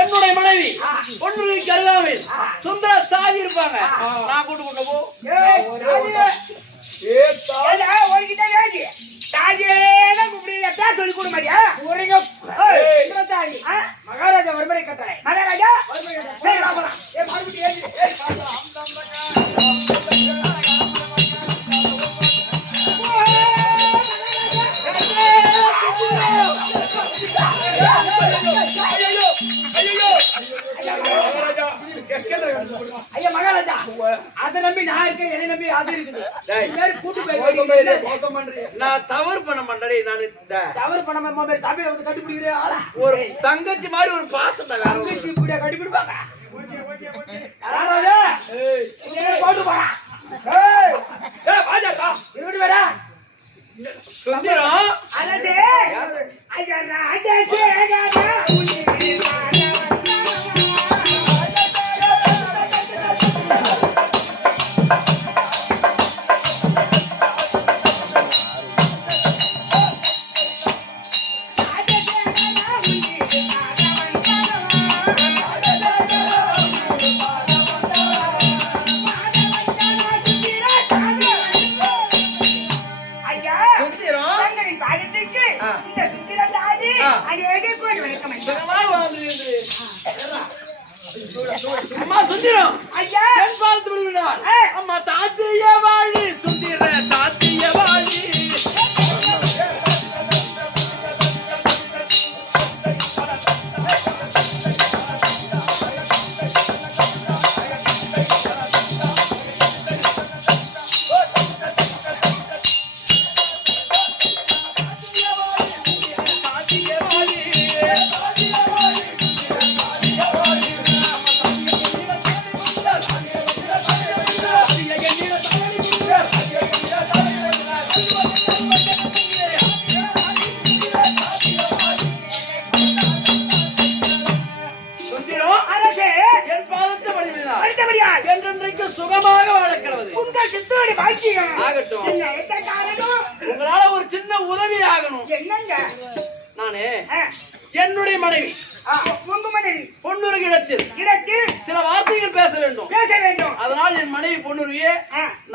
என்னுடைய மனைவி பொண்ணு கருகாமல் சுந்தர தாதி இருப்பாங்க. நான் கூட்டு கொண்டு போ. மகாராஜா வருமுறை கட்டாய். மகாராஜா ஐயா மகாராஜா அதை நம்பி நான் இருக்கேன், என்னை நம்பி அது இருக்குது. நான் தவறு பண்ண மாட்டேன். நான் தவறு பண்ண சபையை வந்து கண்டுபிடிக்கிறேன். ஒரு தங்கச்சி மாதிரி ஒரு பாசம் தான். வேற தங்கச்சி இப்படியா கண்டுபிடிப்பாங்க? சுந்தரம் அம்மா சுந்தரம் என் பார்த்து விடுவினார். அம்மா தாத்திய வாழி சுந்தர தாத்திய வாழி. சுகமாக வாழ கிடவது ஆகட்டும். உங்களால ஒரு சின்ன உதவி ஆகணும். நானு என்னுடைய மனைவி பொன்னுரு இடத்தில் சில வார்த்தைகள் பேச வேண்டும். அதனால் என் மனைவி பொன்னுருவியே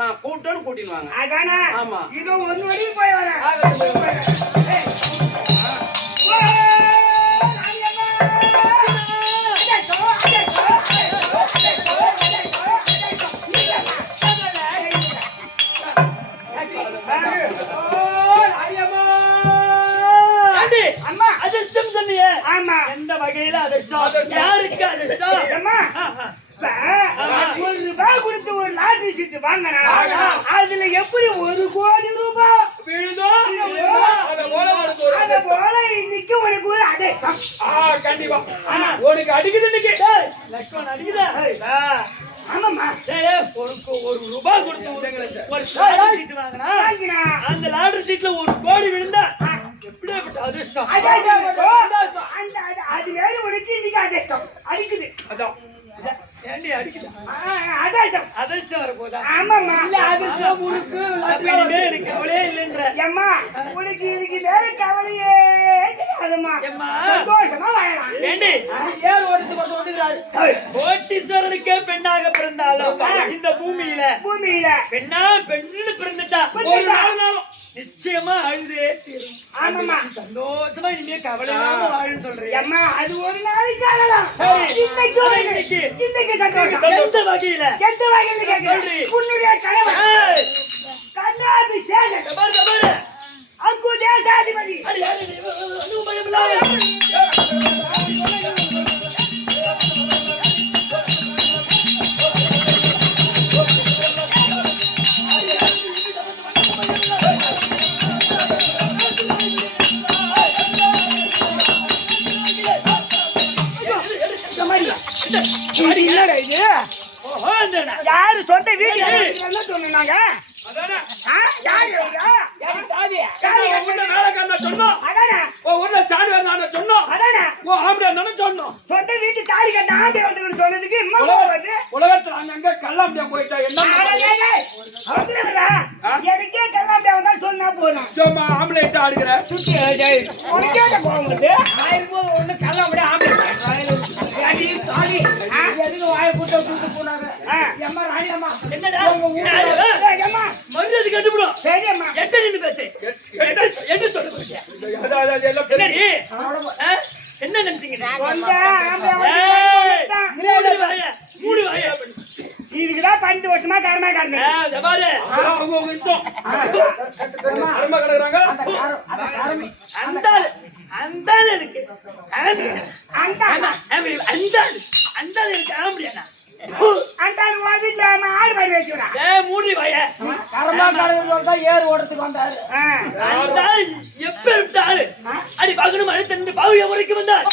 நான் கூட்டணும் கூட்டிடுவாங்க. ஆமா அதிர்ஷ்டம் சொன்னியே. எந்த வகையில அதிர்ஷ்டம்? யாருக்கு அதிர்ஷ்டம்? ₹1 கொடுத்து ஒரு லாட்டரி சீட்டு வாங்கினா அதுல எப்படி 1 கோடி ரூபாய் விழுதோ அது போல இன்னைக்கு உனக்கு ஒரு அதிர்ஷ்டம். கண்டிப்பா உனக்கு அடிக்குது. இன்னைக்கு லட்சம் அடிக்குதா? ஆமாம்மா. ₹1 கொடுத்து ஒரு சீட்டு வாங்கினா அந்த லாட்டரி சீட்ல 1 கோடி விழுந்தா எப்படியாப்பட்ட அதிர்ஷ்டம்? அது வேற உனக்கு இன்னைக்கு அதிர்ஷ்டம் அடிக்குது. அதான் ஏண்டி அடிக்குது? அதிர்ஷ்டம் வரப்போதா? ஆமாம்மா. இல்ல அதிர்ஷ்டம் உனக்கு எனக்கு கவலையே இல்லைன்ற. அம்மா உனக்கு இதுக்கு வேற கவலையே கிடையாதும்மா. சந்தோஷமா வாழலாம். ஏண்டி ஏன் ஒருத்து வந்துக்கிறாரு? கோட்டீஸ்வரனுக்கே பெண்ணாக பிறந்தாலும் இந்த பூமியில பெண்ணு பிறந்துட்டா ஒரு நாளும் நிச்சயமா அழுதே தீரும். ஆமாம்மா. சந்தோஷமா இனிமே கவலை இல்லாம வாழுன்னு சொல்றேன். அம்மா அது ஒரு நாளைக்கு ஆகலாம். இன்னைக்கு சந்தோஷம். எந்த வகையில சொல்றீ? உன்னுடைய கணவன் கண்ணாபிஷேகம் அங்கு தேசாதிபதி யாரு சொந்த வீட்டுல சொன்னாங்க? சொன்னோம். ஓ ஆம்பளை தானே சொன்னோம். சொந்த வீட்டு தாலி கட்ட ஆம்பளை வந்து சொன்னதுக்கு வருது. உலகத்துல அங்கங்க கல்லாம்படியா போயிட்டா என்ன எனக்கே கல்லாம்படியா வந்தா சொன்னா போதும். சும்மா ஆம்பளை இட்டு ஆடுகிற சுத்தி உனக்கே போகுது. ஒண்ணு கல்லாம்படியா ஆம்பளை தாலி எதுக்கு வாயை போட்டு தூத்து போனாங்க. அம்மா ராணி அம்மா என்னடா ஏம்மா மரியாதை கட்டுப்படும். சரி அம்மா எட்ட நின்னு பேசு. என்ன சொல்லுங்க என்ன நினைச்சீங்க? சொந்த ஆம்பளை மூணு வாய இதுக்குதான் 12 வருஷமா கர்மா காரணம். பாரு அவங்க இஷ்டம் அருமை கிடக்குறாங்க. அந்த இருக்கு அந்த அந்த இருக்கு ஆம்படியானா அந்த வீட்டுல ஆடு மாதிரி வச்சுக்கிறான். மூடி வாய கர்மா காரணம் தான் ஏறு ஓடுறதுக்கு வந்தாரு. எப்ப விட்டாரு அடி பகனும் அழுத்த பாவிய முறைக்கு வந்தார்.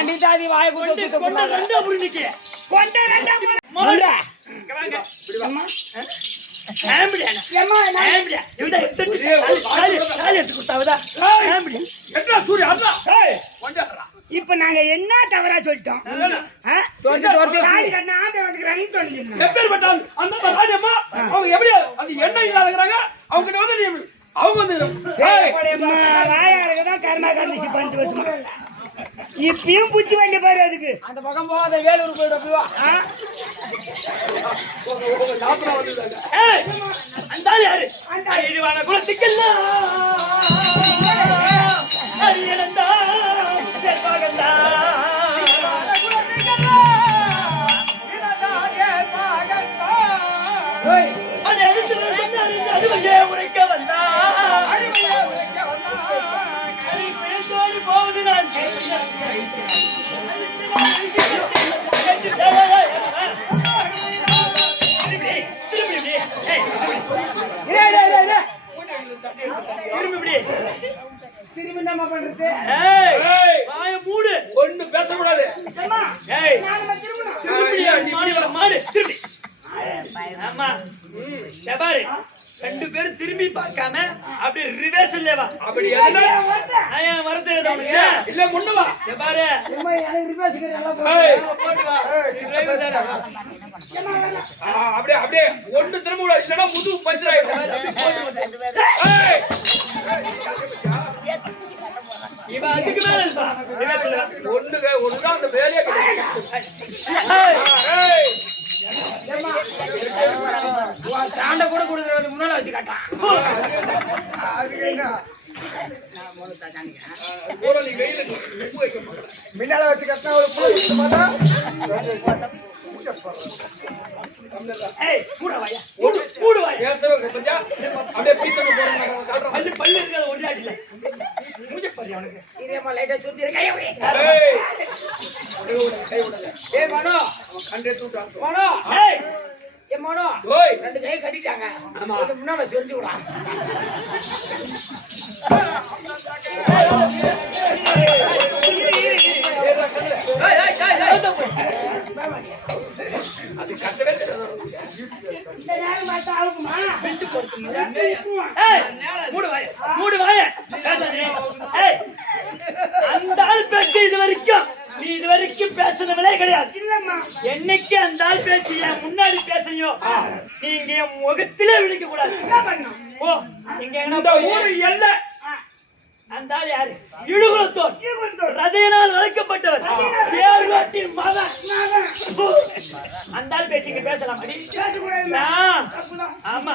அண்டிதாதி வாய கொண்டு கொண்ட ரெண்டா புரிஞ்சுக்க கொண்ட ரெண்டா மாடு வாங்க அம்மா ஆம்படியானா ஏம்மா ஆம்படியா இவதா எடுத்து கொடுத்தாவதா ஆம்படியா எட்ரா சூரிய அண்ணா ஏய் கொண்டறா. இப்ப நாங்க என்ன தவறா சொல்லிட்டோம்? தாலி கட்டின ஆம்பளை வந்துக்கிறாங்கன்னு சொல்லிருந்தோம். எப்பேற்பட்ட அந்த ராணி அம்மா அவங்க எப்படி அது என்ன இல்லாதங்கறாங்க. அவங்க வந்து நீ அவங்க வந்து ஏய் வாயாருக்குதான் கர்மா கண்டிச்சு பண்ணிட்டு வச்சுமா. இப்பயும் புத்தி வண்டி பாரு அதுக்கு. அந்த பக்கம் போகாத வேலூர் போயிடு அப்படி வா. டாக்டர் வந்துட்டாங்க. ஏய் அந்த யாரு அடிவான குலத்துக்கெல்லாம் அடியலந்தா சேபாகந்தா அதை எடுத்து அது வந்து உரைக்க வந்தா போகுது நான் திரும்பி என்ன பண்றது? வாய மூடு ஒண்ணு பேசக்கூடாது. மாடு திரும்பி ஆமா பாரு 2 பேரும் திரும்பி பார்க்காம அப்படியே ரிவர்ஸ்ல வா. அப்படி என்ன நான் வர தெரியாது உனக்கு இல்ல முன்ன வா. பாரு எனக்கு ரிவர்ஸ் எல்லாம் ஏய் போட்டு வா டிரைவர் தானே அப்படியே அப்படியே ஒண்ணு திரும்ப கூடாது. இல்லனா முதுகு பஞ்சர் ஆயிடும். ஏய் இவன் அதுக்கு மேல இருப்பா ரிவர்ஸ்ல ஒண்ணுதான் அந்த வேலையே கிடையாது. ஏய் சாண்ட கூட கொடுக்கறதுக்கு முன்னால வச்சு காட்டான். நீ கையில வைக்க மாட்டேன். மின்னால வச்சு கட்டினா ஒரு புள்ள விட்டு மாட்டா. ஏய் மூட வாயா மூடு வாயா பேசவே பத்தியா அப்படியே பீச்சன போறேன் காட்றேன். பல்லு இருக்காத ஒண்ணாடில மூஞ்ச பாரு அவனுக்கு இதேமா லைட்டா சுத்தி இருக்க. ஏய் கை விடல. ஏய் மனோ கண்டே தூட்டான். மனோ ஏய் ஏ மனோ ஓய் 2 கை கட்டிட்டாங்க. ஆமா. இது முன்னால சொல்லி விடா. அது கட்டவே தெரியாது. இந்த நேரம் பார்த்தா ஆகுமா? விட்டு போடுங்க. ஏய் மூடு வாயா பேசாதே. ஏய் அந்த ஆள் பேச்சு நீ இது வரைக்கும் பேசுனவளே கிடையாது. இல்லம்மா என்னைக்கு அந்த ஆள் பேச்சு என் முன்னாடி பேசையோ நீங்க என் முகத்திலே விழிக்க கூடாது. என்ன பண்ணோம்? ஓ நீங்க இந்த எங்க ஊரு எல்லை அந்த ஆள் யாரு? இழுகுலத்தோர் ரதையினால் வளைக்கப்பட்டவர் பேர்வாட்டின் மகன். அந்த ஆள் பேசிக்க பேசலாம் அடி. ஆமா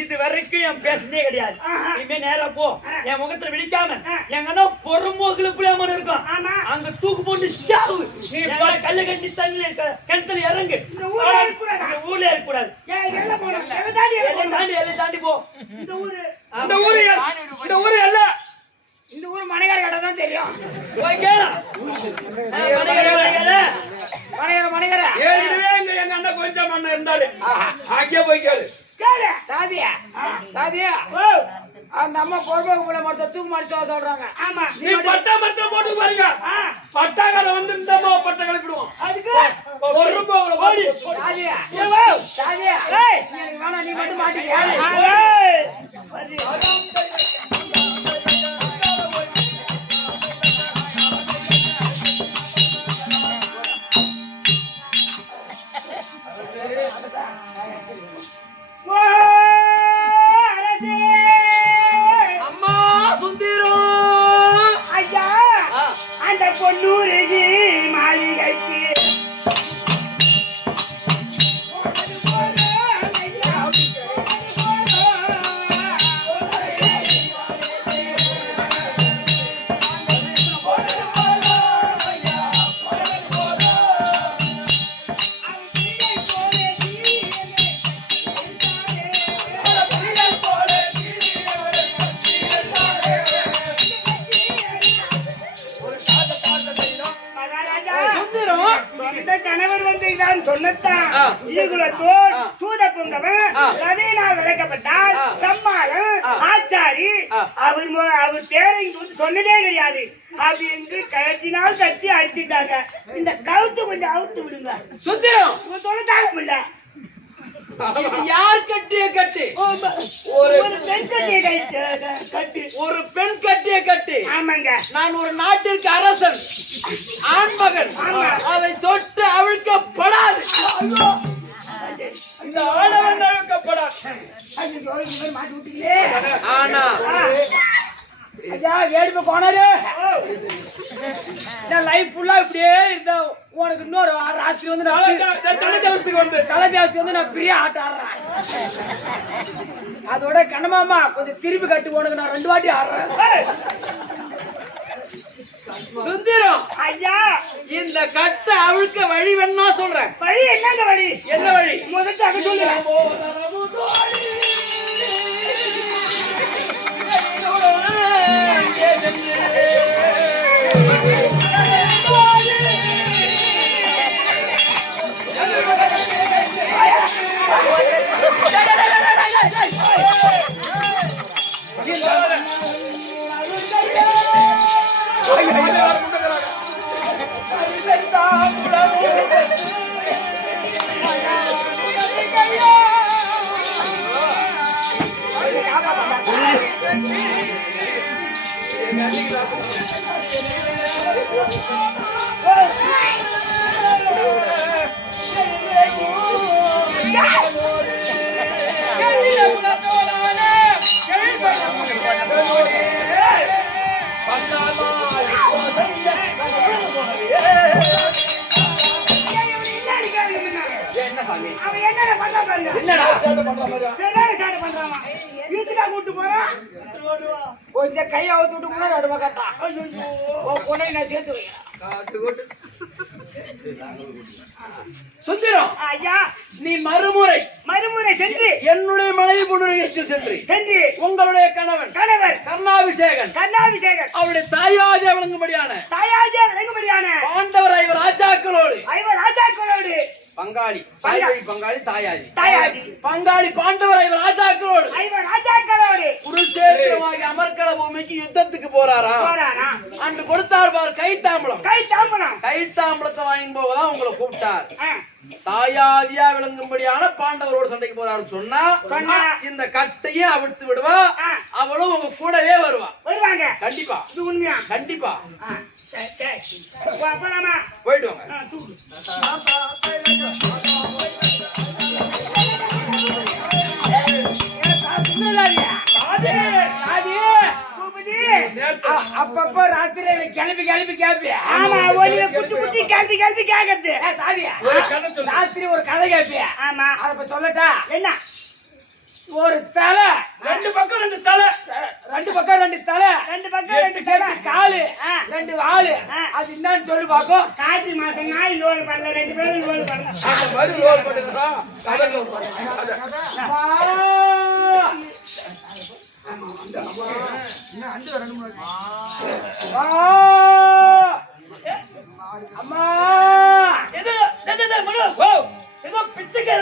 இது வரைக்கும் என் பேசுனதே கிடையாது. இனிமே நேரா போ என் முகத்துல விழிக்காம எங்கன்னா பொறமோக்குல புளியாம இருக்கும் அங்க தூக்கு போட்டு சாவு. நீ கல்ல கட்டி தண்ணி கிணத்துல இறங்கு. ஊர்ல இருக்கக்கூடாது. எல்லாம் தாண்டி போ. இந்த ஊரு எல்லை இந்த ஊர் மனைகார கடை தான் தெரியும். போய் கேளு. மனைகார ஏற்கனவே எங்க அண்ணன் கொஞ்சம் அண்ணன் இருந்தாரு. அங்கே போய் கேளு. தாதியா ஓ அந்த அம்மா பொறுப்பாக போல மொத்த தூக்கு மாடிச்சா சொல்றாங்க. ஆமா நீ பட்டா மத்த போட்டு பாருங்க. பட்டாக்கார வந்து இந்த அம்மா பட்டை கிளப்பிடுவோம். அதுக்கு ஒரு போகல ஓடி. சாதியா ஏவோ சாதியா ஏய் எனக்கு வேணாம், நீ மட்டும் மாட்டிக்க. ஏய் ஓ அரசே அம்மா சுந்தரம். ஐயா அந்த பொன்னூருக்கு மாளிகைக்கு சொந்த கணவர் வந்தான் சொன்னத்தான் ஈகுலத்தோர் சூத பொங்கவன் ரதையினால் விளக்கப்பட்டால் கம்மாளன் ஆச்சாரி அவர் பேரை இங்க வந்து சொன்னதே கிடையாது. அப்படி என்று கட்டினால் கட்டி அடிச்சுட்டாங்க. இந்த கவுத்து கொஞ்சம் அவுத்து விடுங்க. சுந்தரம் இவன் சொல்ல தாங்க முடியல. இது யார் கட்டிய கட்டு? ஒரு பெண் கட்டிய கட்டு. ஒரு பெண் கட்டிய கட்டு. ஆமாங்க. நான் ஒரு நாட்டிற்கு அரசன், ஆண்மகன். அதை தொட்டு அவிழ்க்கப்படாது. இந்த ஆடவன் அவிழ்க்கப்படாது. மாட்டி விட்டீங்களே. ஆனா ஐயா வேடிப்பை போனாரு. லைஃப் ஃபுல்லா இப்படியே இருந்தா உனக்கு இன்னொரு ராத்திரி வந்து தலைஜாஸ்தி வந்து நான் பிரியா ஆட்ட ஆடுறேன். அதோட கண்ணமாமா கொஞ்சம் திருப்பி கட்டு, உனக்கு நான் 2 வாட்டி ஆடுறேன். சுந்தரம் ஐயா இந்த கட்டை அவிழ்க்க வழி வேணா சொல்றேன். வழி என்னங்க வழி? என்ன வழி? முதல்ல அங்க சொல்லுங்க. என்ன சாமி? அவன் என்னடா பண்றான் பாருங்க. என்னடா சேட்டை பண்ற மாதிரியா? சரியான சாட்டை பண்றான். வீட்டுக்கா கூட்டு போறான். கொஞ்சம் கையை அவுத்து விட்டு முன்னாடி நடுமா கட்டா. உன் பொண்ணை நான் சேர்த்து வைக்கிறேன். சுந்தரம் ஐயா நீ மறுமுறை சென்று என்னுடைய மனைவி பொண்ணுக்கு சென்று உங்களுடைய கணவன் கர்ணாபிஷேகன் அவருடைய தாயாதியா விளங்கும்படியான பாண்டவர் ஐவர் ராஜாக்களோடு பங்காளி தாயாதி பங்காளி பாண்டவர் ஐவர் ராஜாக்களோடு குருஷேத்திரமாகி அமர்க்கள பூமிக்கு யுத்தத்துக்கு போறாராம். அன்று கொடுத்தார் பார் கைத்தாம்பளத்தை வாங்கும் போதுதான் உங்களை கூப்பிட்டார். தாயாதியா விளங்கும்படியான பாண்டவரோடு சண்டைக்கு போறாரு சொன்னா இந்த கட்டையே அவிழ்த்து விடுவா. அவளும் உங்க கூடவே வருவாங்க. கண்டிப்பா கண்டிப்பா போயிட்டு வாங்க. அப்பப்ப ராத்திரி கிளம்பி கேப்பியா? ஆமா குச்சி கிளம்பி கேக்குறது. ராத்திரி ஒரு கதை கேப்பியா? ஆமா அத சொல்லட்டா? என்ன? ஒரு தலை 2 பக்கம் 2 தலை, 2 பக்கம் 2 தலை, 2 பக்கம் 2 தலை, காலு 2 வாலு. அது என்னன்னு சொல்லி பாக்கும். கார்த்தி மாசம் நாய் லோல் பண்ணல, 2 பேரும் லோல் பண்ணல. அந்த மாதிரி ரோல் பண்ணுறா கடல்ல அம்மா ஏதோ பிச்சைக்கார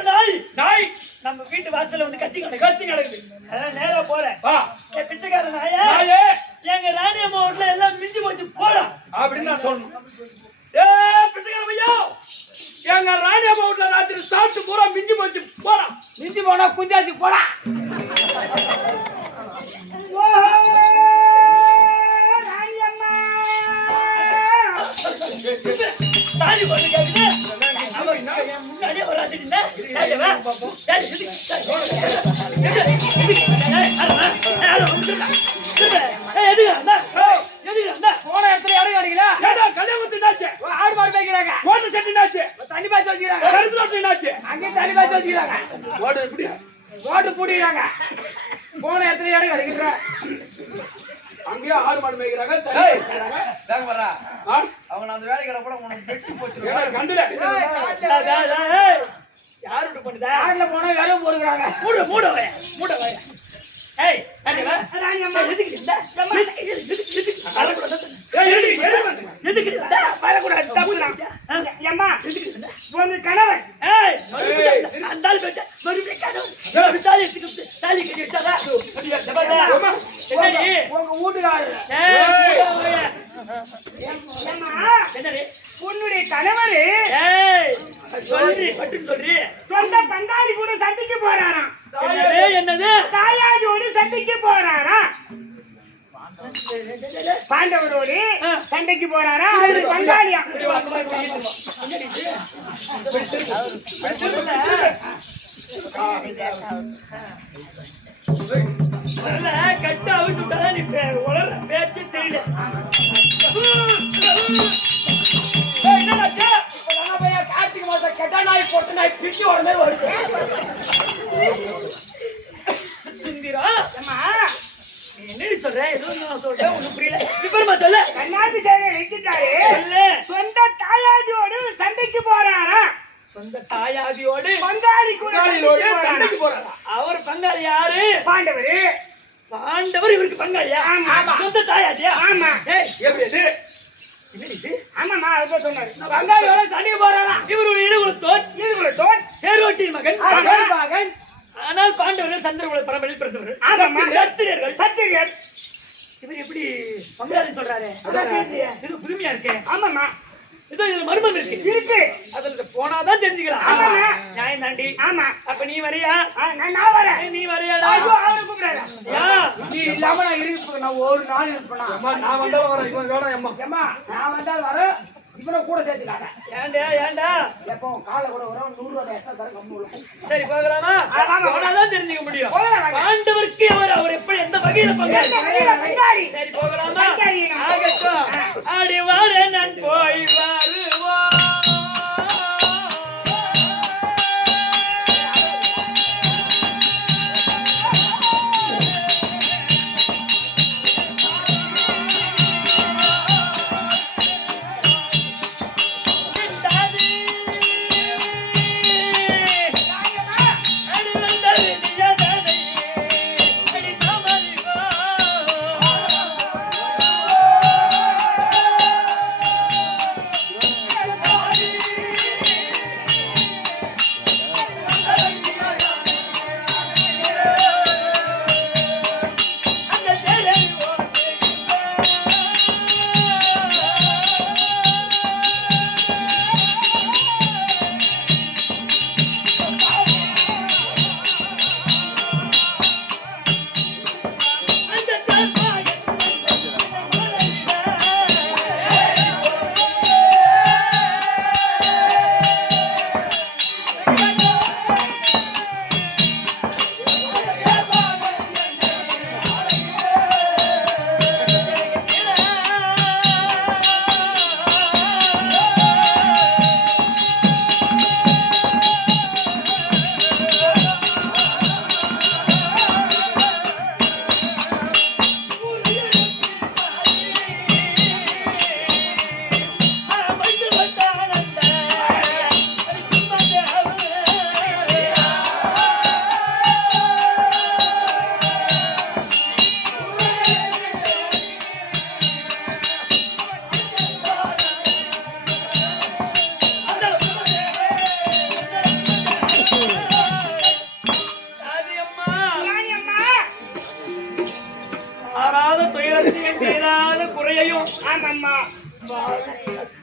நாய் நம்ம வீட்டு வாசல்ல வந்து கத்தி கிடக்குது. அதான் நேரா போறேன். பிச்சைக்கார நாயே, எங்க ராணி அம்மா வீட்டுல எல்லாம் மிஞ்சி போச்சு போடா அப்படின்னு நான் சொல்லணும். பிச்சைக்கார பையா, எங்க ராணி அம்மா வீட்டுல ராத்திரி சாப்பிட்டு பூரா மிஞ்சி போச்சு போடா. மிஞ்சி போனா குஞ்சாச்சு போடா. தாலி போட்டு கேக்குது. முன்னாடியே வராது போன இடத்துல இடம் கிடைக்கல. கல்யாணத்துனாச்சு ஆடு மாடு பேக்கிறாங்க, ஓட்டு சட்டினாச்சு தண்ணி பாய்ச்சி வச்சுக்கிறாங்க, கருப்பு ரொட்டினாச்சு அங்கேயும் தண்ணி பாய்ச்சி வச்சுக்கிறாங்க, ஓடு எப்படி ஓட்டு பூட்டிக்கிறாங்க. போன இடத்துல இடம் கிடைக்கிற அங்கேயே ஆடு மாடு மேய்க்கிறாங்க. அவங்க அந்த வேலைக்கு கூட உனக்கு வெட்டி போச்சு. கண்டுல யாரு விட்டு பண்ணுதா? ஆடுல போனா வேற போடுறாங்க. மூட மூட வய மூட வய. ஏய் அண்ணா ராணி அம்மா எதுக்கு இந்த எதுக்கு வரக்கூடாது? எதுக்கு இந்த வரக்கூடாது? தப்புடா. அம்மா உங்க கணவன் அந்தாள் பேச்ச மறுபடியும் கனவு தாலி எடுத்து தாலி கட்டிட்டாரா? என்னடி உங்க வீட்டுக்காரர்? என்னடி உன்னுடைய கணவர் சொல்றி பட்டு சொல்றி சொந்த பங்காளி கூட சண்டைக்கு போறாராம். என்னது தாயாஜோடு சண்டைக்கு போறாரா? பாண்டவரோடு சண்டைக்கு போறாரா? அவரு பங்காளியா? கட்டு அவிட்டு விட்டாதான் நீ உலர பேச்சு தெரியல. கார்த்திகை மாசம் கெட்ட நாய் போட்டு நாய் பிச்சு உடனே வருது. சுந்திரா என்னடி சொல்ற? ஏதோ நான் சொல்றேன் ஒண்ணு புரியல. விபரமா சொல்ல. கண்ணாடி சேவை வைத்துட்டாரு. சொந்த தாயாதியோடு சண்டைக்கு போறாரா? சொந்த தாயாதியோடு பங்காளி கூட சண்டைக்கு போறாரா? அவர் பங்காளி யாரு? பாண்டவர். பாண்டவர் இவருக்கு பங்காளியா? சொந்த தாயாதியா? ஆமா. எப்படி இது? ஆமாமா அவர் சொன்னாரு. பங்காளியோட சண்டைக்கு போறாரா? இவருடைய ஈடுகுலத்தோன் தேரோட்டியின் மகன் மகன். ஆனால் பாண்டவர்கள் சந்திரகுல பரம்பரையில் பிறந்தவர்கள். சத்திரியர். இவர் எப்படி பங்காளி சொல்றாரு? இது புதுமையா இருக்கு. ஆமாமா. இதோ இது மர்மம் இருக்கு. அதுல போனாதான் தெரிஞ்சுக்கலாம். நியாயம் தாண்டி. ஆமா. அப்ப நீ வரையா? நான் வரேன். நீ வரையாடா? அவரை கூப்பிடாத. நீ இல்லாம நான் இருப்பேன். நான் ஒரு நாள் இருப்பேன். நான் வந்தாலும் வரேன். இவன் வேணாம் அம்மா. ஏம்மா நான் வந்தால் வரேன். இவனை கூட சேர்த்துக்காங்க. ஏண்டா எப்போ காலை கூட வரும் 100 ரூபாய் எக்ஸ்ட்ரா தர கம்மி. சரி போகலாமா? போனாதான் தெரிஞ்சுக்க முடியும். பாண்டவருக்கு அவர் எப்படி எந்த வகையில பங்காளி. சரி போகலாமா? ஆகட்டும். ஆடி வாட நான் போய் வருவோம்.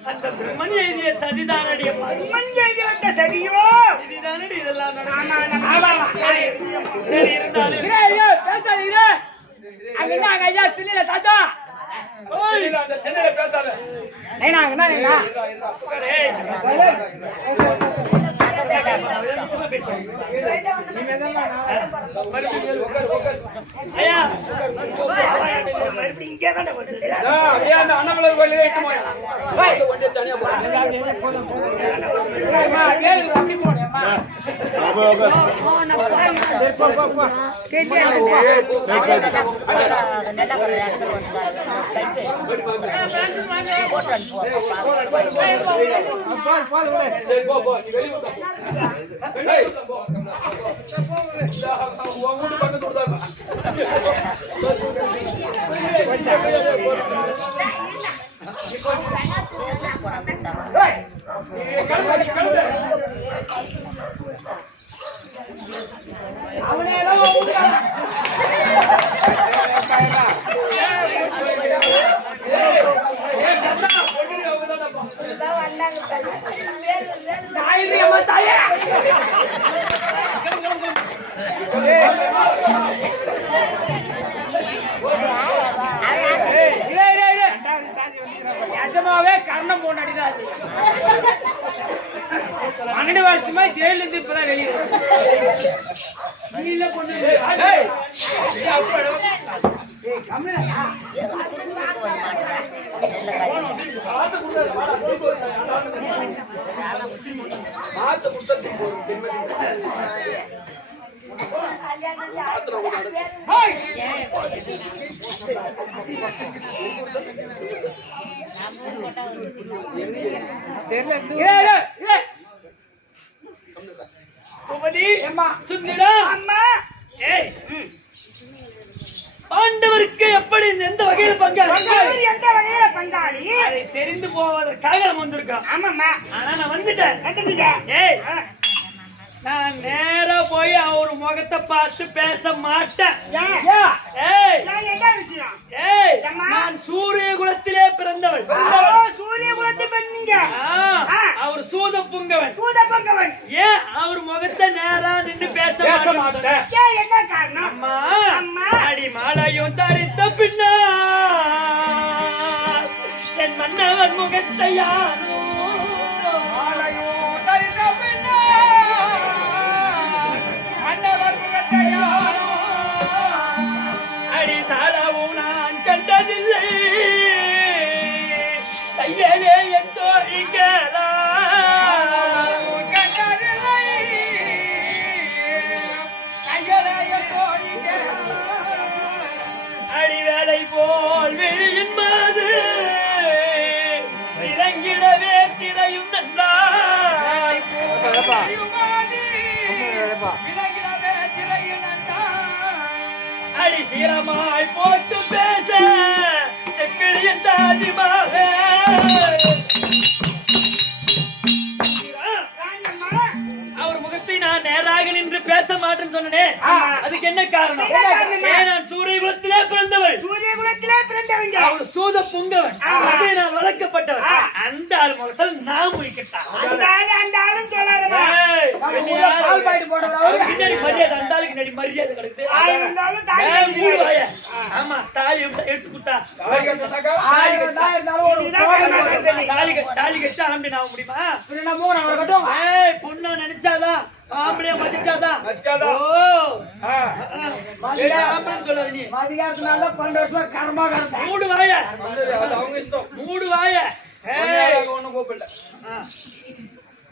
அந்த பிரம்மன் எழுதிய சதிதானடி அம்மா. சரியோ இதுதானடி இதெல்லாம் ஆமா, நடக்குது. ஆமா, ஆமா. சரி இருந்தாலும் இல்ல, அந்த சென்னையில பேசாத. உட்காரு. சும்மா பேசுவோம். ஐயா மறுபடியும் இங்கே தானே வருது அப்படியே அந்த அண்ணாமலை கோயிலே இட்டு போய் வண்டியை தனியா போறேன். சரி, போ, போ. நீ வெளிய விட்டு போ. வெளிய விட்டு போ. உன் வீட்டு பக்கத்து வீடு தான். கிளம்பு, கிளம்பு. அவனே எல்லாம் நிஜமாவே கர்ணம் போனாடிதான் அது 12 வருஷமா ஜெயில இருந்து இப்பதான் வெளியே சுந்தரா அம்மா ஏய் பாண்டவருக்கு எப்படி எந்த வகையில் பங்காளி எந்த வகையில பங்காளி அதை தெரிந்து போவதற்காக நம்ம வந்திருக்கோம். ஆமாம்மா ஆனா நான் வந்துட்டேன். வந்துட்டீங்க ஏய் நான் நேரா போய் அவர் முகத்தை பார்த்து பேச மாட்டேன். ஏன்? ஏய் நான் என்ன விஷயம் ஏய் அம்மா. நான் சூரிய குலத்திலே பிறந்தவள். சூரிய குலத்தை பண்ணீங்க அவர் சூத புங்கவன். சூத பங்கவன் ஏன் அவர் முகத்தை நேரா நின்று பேச மாட்டேன்? ஏன் என்ன காரணம் அம்மா அம்மா. அடி மாலையும் தரித்த பின்னா என் மன்னவன் முகத்தை யாரும் அடி சாலவும் நான் கண்டதில்லை கையிலே என் தோழிகளா அடிவேலை போல் விழியின் மாது இறங்கிடவே திரையும் நன்றாய் அடி சீரமாய் போட்டு பேச செப்பிழியின் தாதிமாக அவர் முகத்தை நான் நேராக நின்று பேச மாட்டேன்னு சொன்னேன். அதுக்கு என்ன காரணம்? ஏன் நான் சூரிய குலத்திலே பிறந்தவள். சூரிய குலத்திலே பிறந்தவங்க அவர் சூத புங்கவன். அதே நான் வளர்க்கப்பட்டவன். அந்த ஆள் முகத்தில் நான் முடிக்கட்டான். அந்த ஆளும் சொல்லாதமா பின்னாடி மரியாதை அந்த ஆளுக்கு நடி மரியாதை கிடக்குது. இருந்தாலும் ஏன் மூடு வாய? ஆமா தாலி எடுத்து கொடுத்தா தாலி கட்ட ஆம்பளை நான் முடியுமா? ஏய் பொண்ணா நினைச்சாதான் ஆம்பளைய மதிச்சாதான். ஓ ஆம்பளைன்னு சொல்லாத நீ. மூடு வாய அவங்க இஷ்டம். மூடு வாய. ஒண்ணும் கூப்பிடல.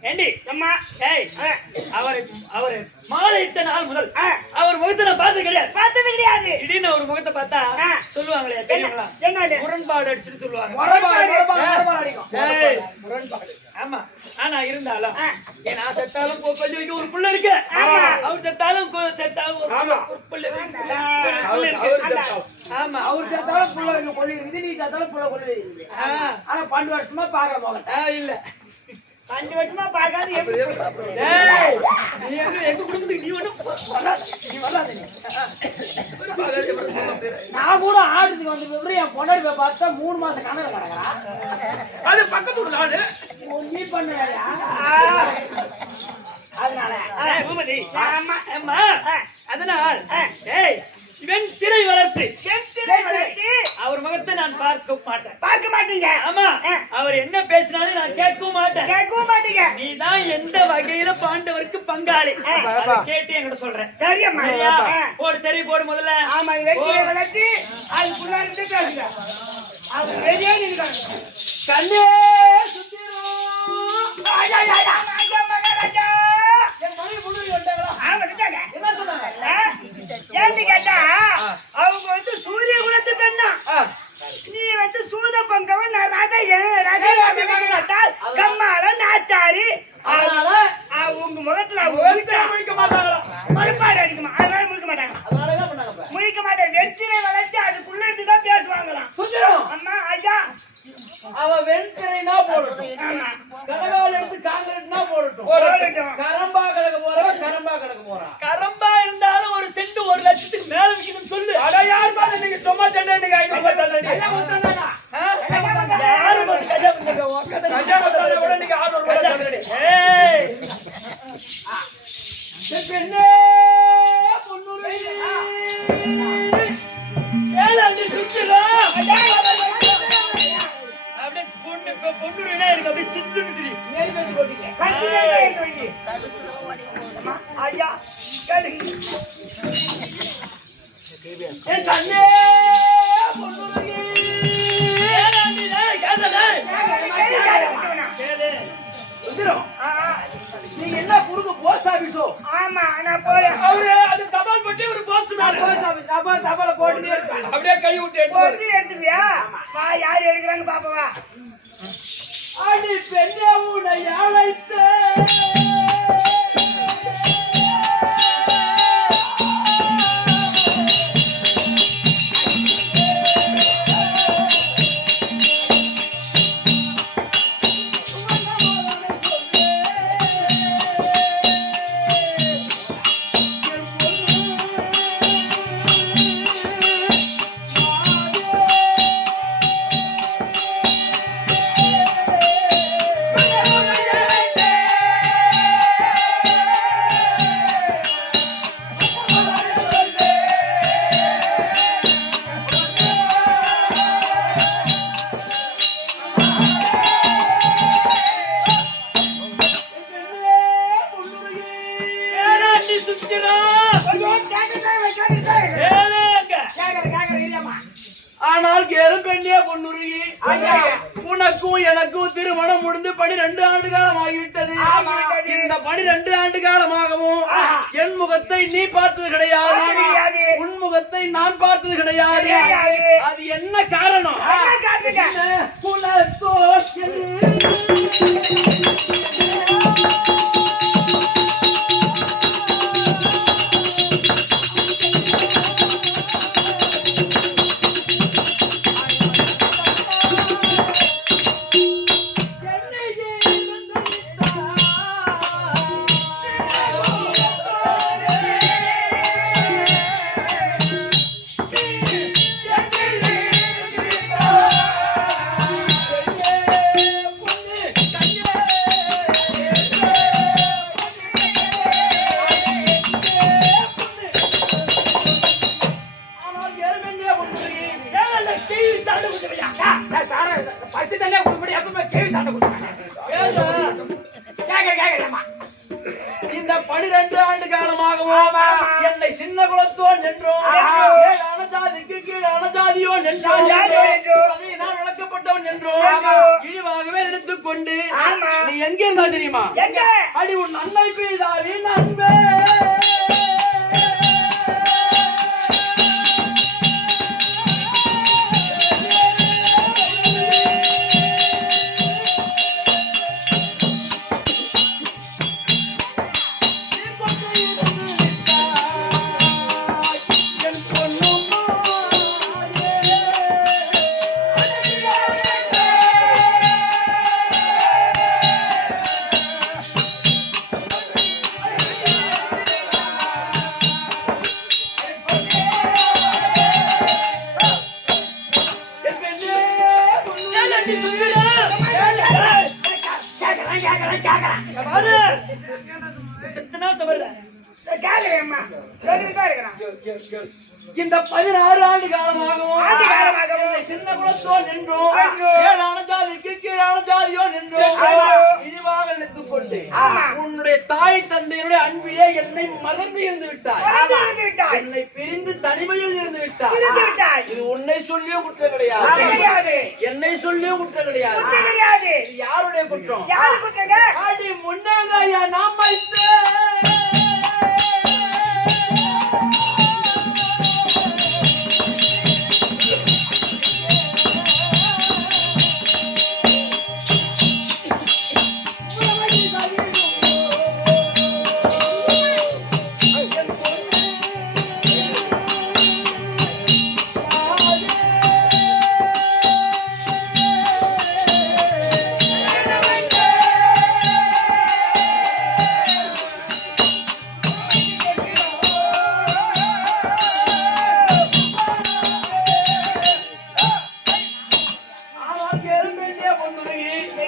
ஏண்டி அம்மா ஏய் அவர் மாலையிட்ட நாள் முதல் அவர் முகத்தை நான் பார்த்தது கிடையாது. பார்த்தது கிடையாது திடீர்னு அவர் முகத்தை பார்த்தா சொல்லுவாங்களே பெரியவங்களா என்னது முரண்பாடு அடிச்சுன்னு சொல்லுவாங்க. முரண்பாடு. முரண்பாடு ஆமா. ஆனா இருந்தாலும் நான் செத்தாலும் கொஞ்சம் வைக்க ஒரு புள்ள இருக்கு. அவர் செத்தாலும் செத்தாலும் ஒரு புள்ள இருக்கு. ஆமா அவர் செத்தாலும் புள்ள இருக்கு கொள்ளி இருக்குது. நீ செத்தாலும் புள்ள கொள்ளி இருக்குது. ஆனா 12 வருஷமா பாக்குற போக இல்ல 5 வருஷமா பார்க்காது எப்படி ஏய் நீ எங்க குடும்பத்துக்கு நீ ஒண்ணும் நீ வராத நீ. நான் கூட ஆடுறதுக்கு வந்து என் பொண்ணு பார்த்தா 3 மாசம் கணக்கு கிடக்குறான். பக்கத்து வீட்டு நாடு நீ பண்ணுவாயா அதனால பூபதி ஆமா அம்மா அதனால் ஏய் இவன் திரை வளர்த்து அவர் முகத்தை நான் பார்க்க மாட்டீங்க ஆமா அவர் என்ன பேசினாலும் நான் கேட்கவும் மாட்டேன் நீதான் எந்த வகையில பாண்டவருக்கு பங்காளி அதை கேட்டு என்கிட்ட சொல்றேன் சரியம்மா போடு சரி போடு முதல்ல ஆமா வெற்றியை வளர்த்து அதுக்குள்ள இருந்து பேசுங்க அது வெளியே நிற்காங்க கண்ணே ஏன்னு கேட்டா அவங்க வந்து சூரிய குலத்து பெண்ணா நீ வந்து சூத பங்கவன் கம்மாளன் நாச்சாரி உங்க முகத்துல முடிக்க மாட்டாங்களா மறுபாடு அடிக்குமா அதனால முடிக்க மாட்டாங்க முடிக்க மாட்டேன் வெற்றிலை வளர்ச்சி அதுக்குள்ள இருந்துதான் பேசுவாங்களாம் அம்மா ஐயா அவ வெண்திரைனா போடட்டும் கடகால் எடுத்து காங்கிரட்னா போடட்டும் கரம்பா கிடக்க போறா கரம்பா இருந்தாலும் ஒரு சென்ட் 1 லட்சத்துக்கு மேல விக்கணும் சொல்லு அட யார் பாரு நீங்க சும்மா சண்டை ஐநூறு சண்டை யாரு வந்து கஜா பண்ணுங்க கல்யாணத்தோட கூட நீங்க 600 சண்டை பெண்ணே பொன்னுரை ஏழாண்டு சுற்றுலா அப்படியே பொண்ணுனா எனக்கு அப்படியே சித்துன்னு தெரியும் ஐயா கேளுங்க என் கண்ணே பொன்னுரை நீங்க என்ன குறுக்கு போஸ்ட் ஆபீஸோ ஆமா நான் போறேன் அவரு அது தபால் பட்டி ஒரு போஸ்ட் மேன் போஸ்ட் ஆபீஸ் தபால போட்டுட்டே இருக்காங்க அப்படியே கை விட்டு போட்டு எடுத்துவியா வா யார் எடுக்கிறாங்க பாப்பவா அடி பெண்ணே உன்னை அழைத்து ஆனால் கேளும் பெண்ணே பொன்னுருகி உனக்கும் எனக்கும் திருமணம் முடிந்து 12 ஆண்டு காலம் ஆகிவிட்டது இந்த 12 ஆண்டு காலமாகவும் என் முகத்தை நீ பார்த்தது கிடையாது உன் முகத்தை நான் பார்த்தது கிடையாது அது என்ன காரணம் குலத்தோஷ் இந்த 12 ஆண்டு காலமாகவும் என்னை சின்ன குலத்தோன் என்றோம் அனஜாதிக்கு கீழ் அனஜாதியோ என்றோம் நான் வளர்க்கப்பட்டவன் என்றோம் இழிவாகவே நினைத்துக் கொண்டு நீ எங்க இருந்தா தெரியுமா அடி உன் அன்னை பீதாவின் அன்பே இங்க பாரு. எத்தனை தவறு. கேக்குறேம்மா சொல்லிட்டு தான் இருக்கிறான். இந்த 16 ஆண்டு காலமாகவும் ஆண்டு காலமாகவும் என்னை சின்ன குலத்தோர் நின்றோம் நின்றோம். கீழான ஜாதிக்கு கீழான ஜாதியோ நின்றோம் ஆமா. இழிவாக நினைத்துக் கொண்டு ஆமா. உன்னுடைய தாய் தந்தையுடைய அன்பிலே என்னை மறந்து இருந்து விட்டாய் மறந்து இருந்து விட்டாய். என்னை பிரிந்து தனிமையில் இருந்து விட்டாய் இருந்து விட்டாய். இது உன்னை சொல்லியும் குற்றம் கிடையாது குற்றம் கிடையாது. என்னை சொல்லியும் குற்றம் கிடையாது குற்றம் கிடையாது. இது யாருடைய குற்றம் யாரு குற்றங்க? அடி முன்னாங்க ஐயா நாம் வைத்தே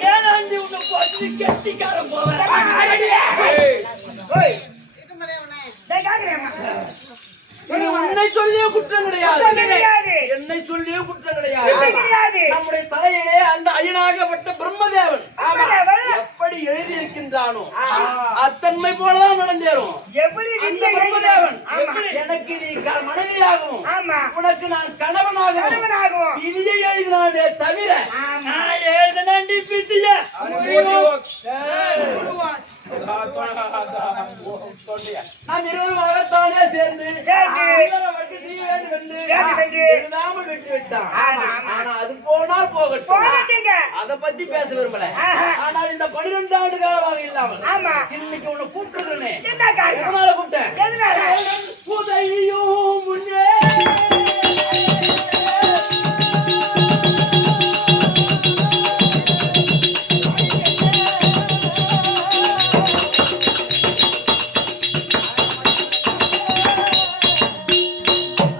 ஏனாண்டி உன்னை போட்டு கெட்டிக்காரன் போவேன். ஓய். டேய் கேக்குறேம்மா. இது உன்னை சொல்லியும் குற்றம் கிடையாது குற்றம் கிடையாது. என்னை சொல்லியும் குற்றம் குற்றம் கிடையாது கிடையாது. நம்முடைய தலையிலே அந்த அயனாகப்பட்ட பிரம்மதேவன் ஆமாடா. எப்படி எழுதி இருக்கின்றானோ அத்தன்மை போலதான் நடந்தேறும் எப்படி அந்த விதியை பிரம்மதேவன் ஆமா. எனக்கு நீ மனைவியாகவும் ஆமா. உனக்கு நான் கணவனாகவும் கணவனாகும். விதியை எழுதினானே தவிர ஆமா. நான் எழுதினாண்டி பித்திய. நாம் இருவருமாகத்தானே சேர்ந்து சேர்ந்து இல்லற வட்டி செய்ய வேண்டும் என்று வேண்டும் என்று எழுதாமல் விட்டு விட்டான் ஆமா, ஆமா. ஆனா அது போனால் போகட்டும் போகட்டுங்க. அத பத்தி பேச விரும்பல ஆஹா. ஆனால் இந்த 12 ஆண்டு காலமாக இல்லாமல் ஆமா. இன்னைக்கு உன்னை கூப்பிட்டுருக்கேனே என்ன காரணம்? எதனால கூப்பிட்டேன் எதனால? புதையும் முன்னே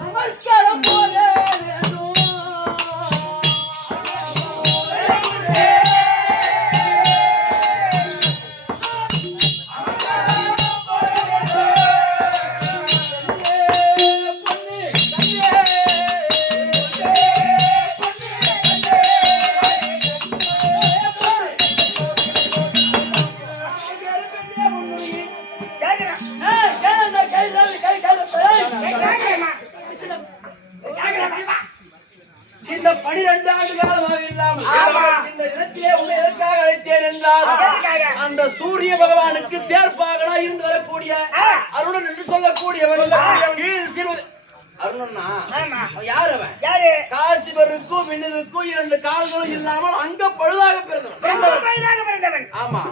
அமர்க்களம் போலே வேண்டும். கேக்குறேன். ஏன்னா கை கேக்குறேம்மா. இந்த 12 ஆண்டு காலமாக இல்லாமல் ஆமா. இந்த இடத்திலே உன்னை எதற்காக அழைத்தேன் என்றால் எதற்காக? அந்த சூரிய பகவானுக்கு தேர்ப்பாகனா இருந்து வரக்கூடிய அருணன் என்று சொல்லக்கூடியவன் கீழ் சிறு அருணன்னா ஆமா. அவன் யார் அவன் யாரு? காசிபருக்கும் விண்ணுக்கும் 2 கால்களும் இல்லாமல் அங்க பழுதாக பிறந்தவன் ரொம்ப பழுதாக பிறந்தவன். ஆமா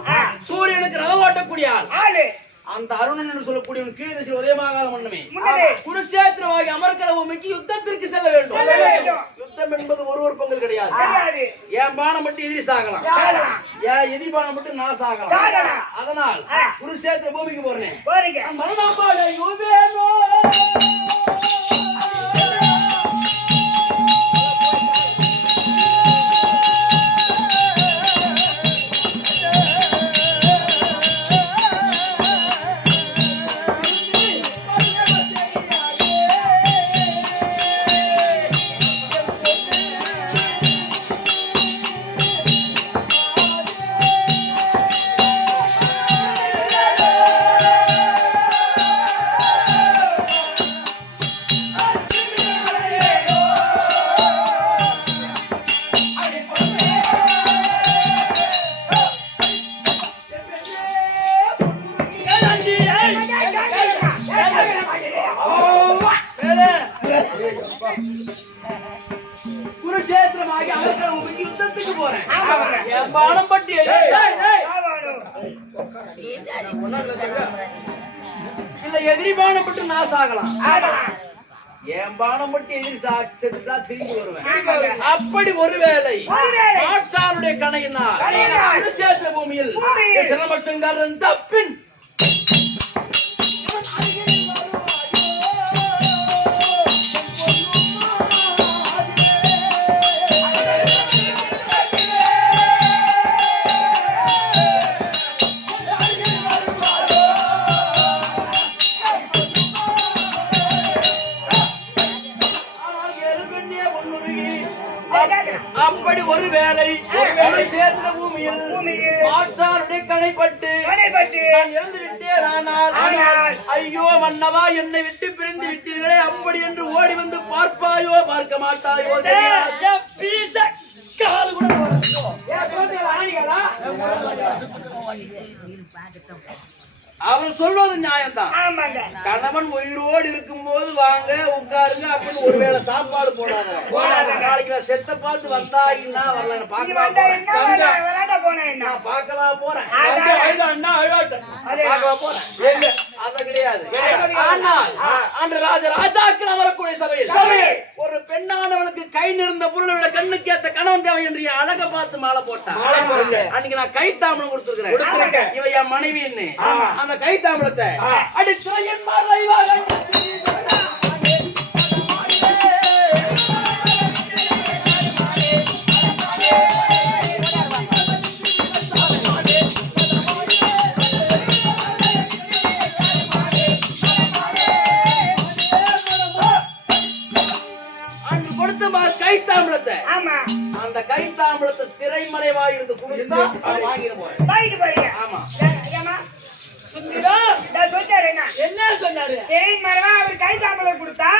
சூரியனுக்கு ரதம் ஓட்டக்கூடிய ஆள் ஆளு. அந்த அருணன் என்று சொல்லக்கூடியவன் கீழ் திசையில் உதயமாக முன்னமே முன்னமே. குருஷேத்திரமாகி அமர்க்கல பூமிக்கு யுத்தத்திற்கு செல்ல வேண்டும் செல்ல வேண்டும். யுத்தம் என்பது ஒரு பங்கு கிடையாது கிடையாது. என் பானம் மட்டும் எதிரி சாகலாம் சாகலாம். என் எதிரி பானம் மட்டும் நான் சாகலாம் சாகலாம். அதனால் குருஷேத்திர பூமிக்கு போறேன் போறீங்க. மரணப்பாடு யுவேனோ குருஷேத்திரமாகி அமர்க்கல பூமிக்கு யுத்தத்துக்கு போறேன் ஆமாங்க. என் பானம் பட்டு இல்ல எதிரி பானம் மட்டும் நான் சாகலாம் ஆகலாம். என் பானம் மட்டும் எதிரி செத்துட்டா திரும்பி வருவேன் ஆமாங்க. அப்படி ஒருவேளை ஒருவேளை ஆட்சாருடைய கணையினால் கணையினால் குருஷேத்திர பூமியில் பூமியில் சிரமச்சங்காரன் தப்பின் கிடந்த பூமியில் மாற்றாருடைய கணைப்பட்டு நான் இறந்து விட்டேன். ஆனால் ஐயோ மன்னவா, என்னை விட்டு பிரிந்து விட்டீர்களே, அப்படி என்று ஓடி வந்து பார்ப்பாயோ பார்க்க மாட்டாயோ தெரியாது. கால் கூட அவன் சொல்வது நியாயம்தான். ஆமாங்க. கணவன் உயிரோடு இருக்கும் போது வாங்க உட்காருங்க அப்படின்னு ஒருவேளை சாப்பாடு போடாத. நாளைக்கு நான் செத்த பார்த்து வந்தாங்கன்னா வரல, பார்க்கலாம் போறேன். அத கிடையாது. ஆனால் அன்று ராஜாக்கள் அமரக்கூடிய சபையில் ஒரு பெண்ணானவனுக்கு கை நிறந்த பொருளை விட கண்ணுக்கு ஏத்த கணவன் தேவை என்று அழக பார்த்து மாலை போட்டான். அன்னைக்கு நான் கை தாம்பலம் கொடுத்திருக்கிறேன். இவ என் மனைவி என்ன அந்த கை தாம்பலத்தை அடித்து என் மறைவாக கைத்தாம்பலத்தை அந்த கைத்தாம்பலத்தை திரைமறைவா இருந்து கொடுத்தா வாங்கிட்டு போறேன். ஆமா என்ன சொன்னாரு? அவர் கை தாம்பலம் கொடுத்தா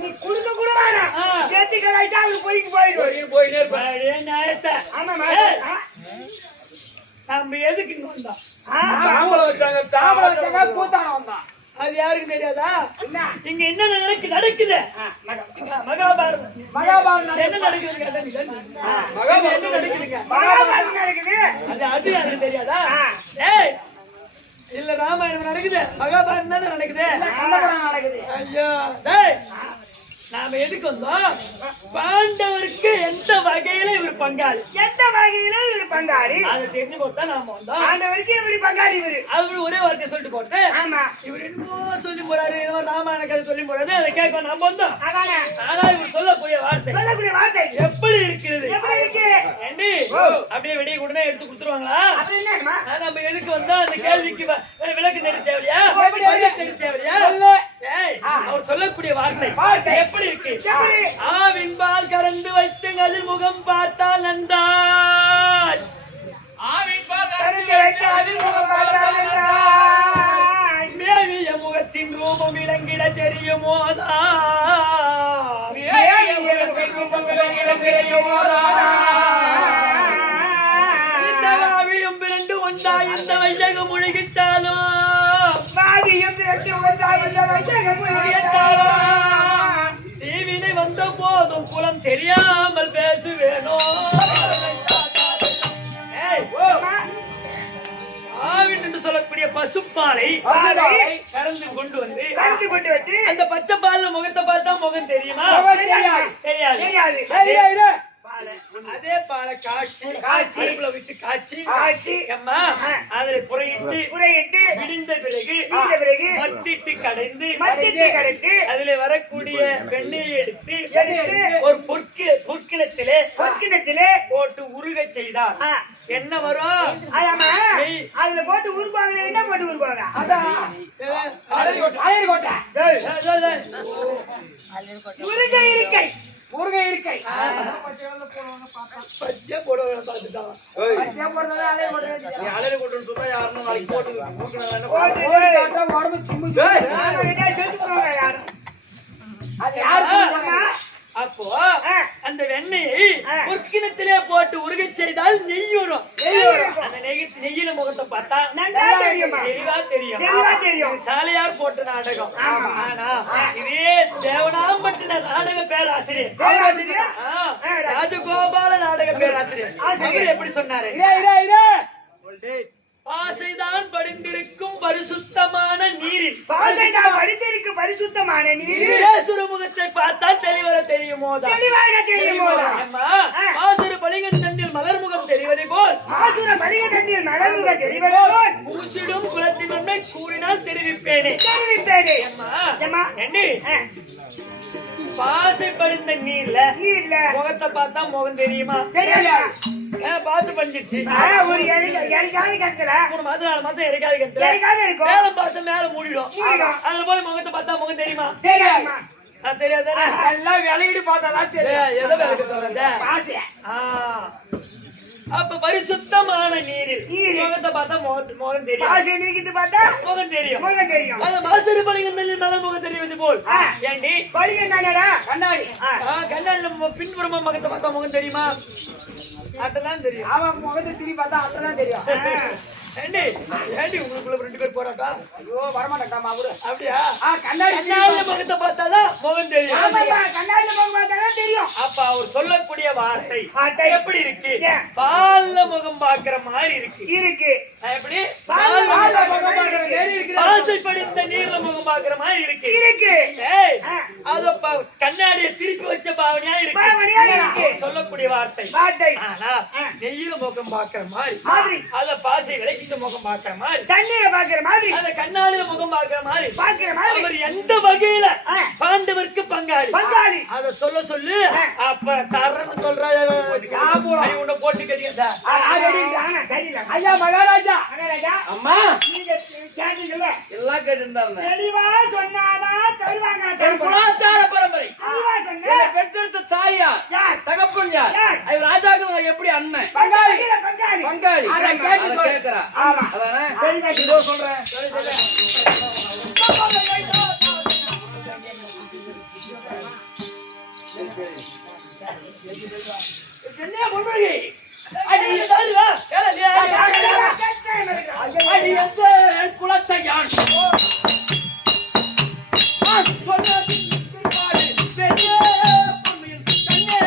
நீ குடுக்க கூட வேணாம், ஏத்திக்கலாயிட்டா அவர் போயிட்டு போயிட்டே இருப்பாரு. நம்ம எதுக்கு இங்க வந்தோம்? தாம்பலம் வச்சாங்க, தாம்பலம் வச்சாங்க, கூத்தாடம் வந்தான். அது யாருக்கு தெரியாதா? இங்க என்ன நடக்குது? மகாபாரதம் என்ன நடக்குதுங்க? என்ன நடக்குதுங்க? மகாபாரதம் நடக்குது. அது யாருக்கு தெரியாதா? ஏய், இல்ல ராமாயணம் நடக்குது, மகாபாரதம் தானே நடக்குது, நடக்குது. ஐயோ டேய், நாம எதுக்கு வந்தோம்? பாண்டவருக்கு எந்த வகையில இவர் பங்காளி, அதை தெரிஞ்சு போட்டா நாம வந்தோம். பாண்டவருக்கு இவரு பங்காளி. அவரு ஒரே வார்த்தை சொல்லிட்டு போட்டு இவர் இன்னும் சொல்லி போறாரு, ராமாயண கதை சொல்லி போறாரு, அதை கேட்க நாம வந்தோம். ஆனா இவர் சொல்லக்கூடிய வார்த்தை எப்படி இருக்குது? ஏண்டி அப்படியே வெடிய உடனே எடுத்து கொடுத்துருவாங்களா? நம்ம எதுக்கு வந்தோம்? அந்த கேள்விக்கு விளக்கு தெரிய தேவையா? தெரிய தேவையா? அவர் சொல்லக்கூடிய வார்த்தை எப்படி இருக்கு? ஆவின்பால் கறந்து வைத்து அதில் முகம் பார்த்தால் நன்றாய். மேவிய முகத்தின் ரூபம் விளங்கிட தெரியுமோதா? இந்த ஆவியும் பிறண்டு ஒன்றா இந்த வையகம் முழுகிட்டாலும் தீவினை வந்த போதும் குலம் தெரியாமல் பேசுவேனோ? ஆவின் என்று சொல்லக்கூடிய பசுப்பாலை கறந்து கொண்டு வந்து அந்த பச்சை பால்ல முகத்தை பார்த்தா முகம் தெரியுமா? தெரியாது. அதே பாலை காய்ச்சி அடுப்புல விட்டு காய்ச்சி அம்மா அதில் புறையிட்டு விடிந்த பிறகு மத்திட்டு கடைந்து அதில் வரக்கூடிய வெண்ணெயை எடுத்து ஒரு பொற்கிணத்திலே போட்டு உருக செய்தார். என்ன வரும்? அதுல போட்டு உருவாங்க. என்ன போட்டு உருவாங்க? முருகை இருக்கை பச்சை போடுவாங்க. பார்த்துட்டான் அலறி போட்டு சொன்னா யாருன்னு நாளைக்கு போட்டு உடம்பு சும்மா அப்போ அந்த வெண்ணெயை பொற்கிணத்திலே போட்டு உருகை செய்தால் நெய் வரும். அந்த நெய்யில முகத்தை பார்த்தா தெளிவா தெரியும். சாலையார் போட்ட நாடகம். ஆனா இதே தேவனாம்பட்டின நாடக பேராசிரியர் ராஜகோபால நாடக பேராசிரியர் அவர் எப்படி சொன்னாரு? பாசைதான் படிந்திருக்கும் பரிசுத்தமான நீரில் முகத்தை பார்த்தா தெளிவர தெரியுமோதா? பாசுர பளிங்கன் தண்டில் மலர் முகம் தெரிவதை போல் பூசிடும் குலத்தின் உண்மை கூறினால் தெரிவிப்பேனே. பாசை படிந்த நீர்ல முகத்தை பார்த்தா முகம் தெரியுமா? பாசை படிஞ்சிருச்சு. 3 மாசம் 4 மாசம் இறக்காது கட்டு மேல பாசை மேல மூடிடும். அதுல போய் முகத்தை பார்த்தா முகம் தெரியுமா? தெரியாது. எல்லாம் விளையிட்டு பார்த்தாலாம் தெரியும். எதை விளக்க அப்ப பரிசுத்தமான நீரில் நீரில். முகத்தை பார்த்தா முகம் தெரியும். பாசை நீக்கிட்டு பார்த்தா முகம் தெரியும். முகம் தெரியும். அது மாசரு பலிகந்தலில் மேல முகம் தெரிவது போல். ஏண்டி பலிங்க என்னடா? கண்ணாடி கண்ணாடியில பின்புறமா முகத்தை பார்த்தா முகம் தெரியுமா? அதான் தெரியும். அவன் முகத்தை திரும்பி பார்த்தா அப்பதான் தெரியும். ஏண்டி ஏண்டி உங்களுக்குள்ள 2 பேர் போராட்டா? ஐயோ வரமாட்டேன் அவரு. அப்படியா? கண்ணாடி கண்ணாடியில முகத்தை பார்த்தாதான் முகம் தெரியும். ஆமாப்பா, கண்ணாடியில முகம் பார்த்தாதான் தெரியும். அப்ப அவர் சொல்லக்கூடிய வார்த்தை வார்த்தை எப்படி இருக்கு? ஏன்? பால்ல முகம் பாக்குற மாதிரி இருக்கு. இருக்கு. எப்படி? பால்ல பால்ல முகம் பார்க்கிற மாதிரி இருக்கு. ஆசை படித்த நீர்ல முகம் பாக்குற மாதிரி இருக்கு. இருக்கு. ஏய், அத கண்ணாடியை திருப்பி வச்ச பாவனையா இருக்கு. பாவனையா இருக்கு. அவர் சொல்லக்கூடிய வார்த்தை வார்த்தை. ஆனா நெய்யில முகம் பாக்குற மாதிரி மாதிரி. அத பாசை விளக்கிட்டு முகம் பாக்குற மாதிரி தண்ணீரை பாக்குற மாதிரி அத கண்ணாடியில முகம் பாக்குற மாதிரி பாக்குற மாதிரி அவர் எந்த வகையில பாண்டவருக்கு பங்காளி பங்காளி. அத சொல்லு அப்ப தரன்னு சொல்ற உன்னை போட்டு கேட்டீங்க. சரியில்லை. ஐயா மகாராஜா மகாராஜா, அம்மா நீங்க கேட்டீங்கல்ல, எல்லாம் கேட்டுட்டு தான் இருந்தேன். தெளிவா சொன்னாதான் தருவாங்க. என் குலாச்சார பரம்பரை தெளிவா சொன்ன. என்னை பெற்றெடுத்த தாய் யார்? யார்? தகப்பன் யார்? யார்? அவர் ராஜாக்கள் எப்படி அண்ணன் பங்காளி. பங்காளி. பங்காளி அதை அதை கேட்டு சொல். கேட்கிறா. ஆமா. அதானே தெளிவா இதோ சொல்றேன். என்ன பொன்மொழி? அடி தாருவா கேளு. அடி எந்த குலத்தை யான் சொன்னது திருப்பாடு பெரிய பொன்மையில் கண்ணே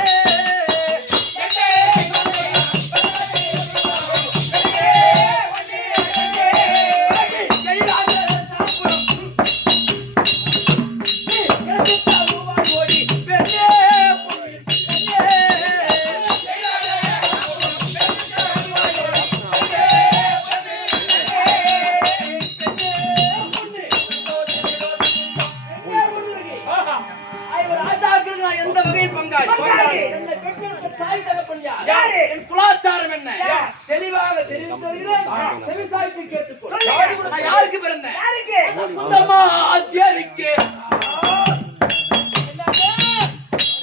எந்த வகையில் பங்காளி? பங்காளி. என்னை பெற்றெடுத்த தாய் தகப்பன் யார்? யாரு? என் குலாச்சாரம் என்ன? யார்? தெளிவாக தெரிந்து வருகிறேன். செவிசாய்த்து கேட்டுக்கொள். யாரு? நான் யாருக்கு பிறந்தேன்? யாருக்கு? குந்தமா ஆத்தியாரிக்கு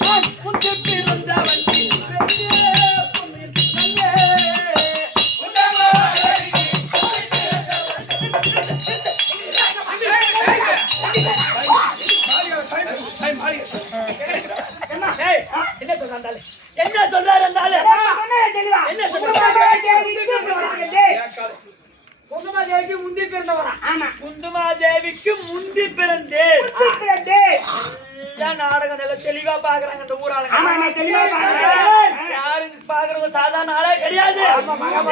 நான் குந்தி பிறந்தவன். பெரிய பொன்மையில் கண்ணே. குந்தமா ஏய், என்ன சொல்றாரு? என்ன சொல்றாரு அந்த ஆளு? தெளிவா. என்ன குந்துமாதேவிக்கு முந்தி பிறந்தவரா? ஆமா. குந்துமாதேவிக்கு முந்தி பிறந்தேன். பிறந்தே. எல்லாம் நாடகம் நல்லா தெளிவா பாக்குறாங்க இந்த ஊராளுங்க. ஆமா, நான் தெளிவா பாக்குறேன். யாரும் பாக்குறவங்க சாதாரண ஆளே கிடையாது.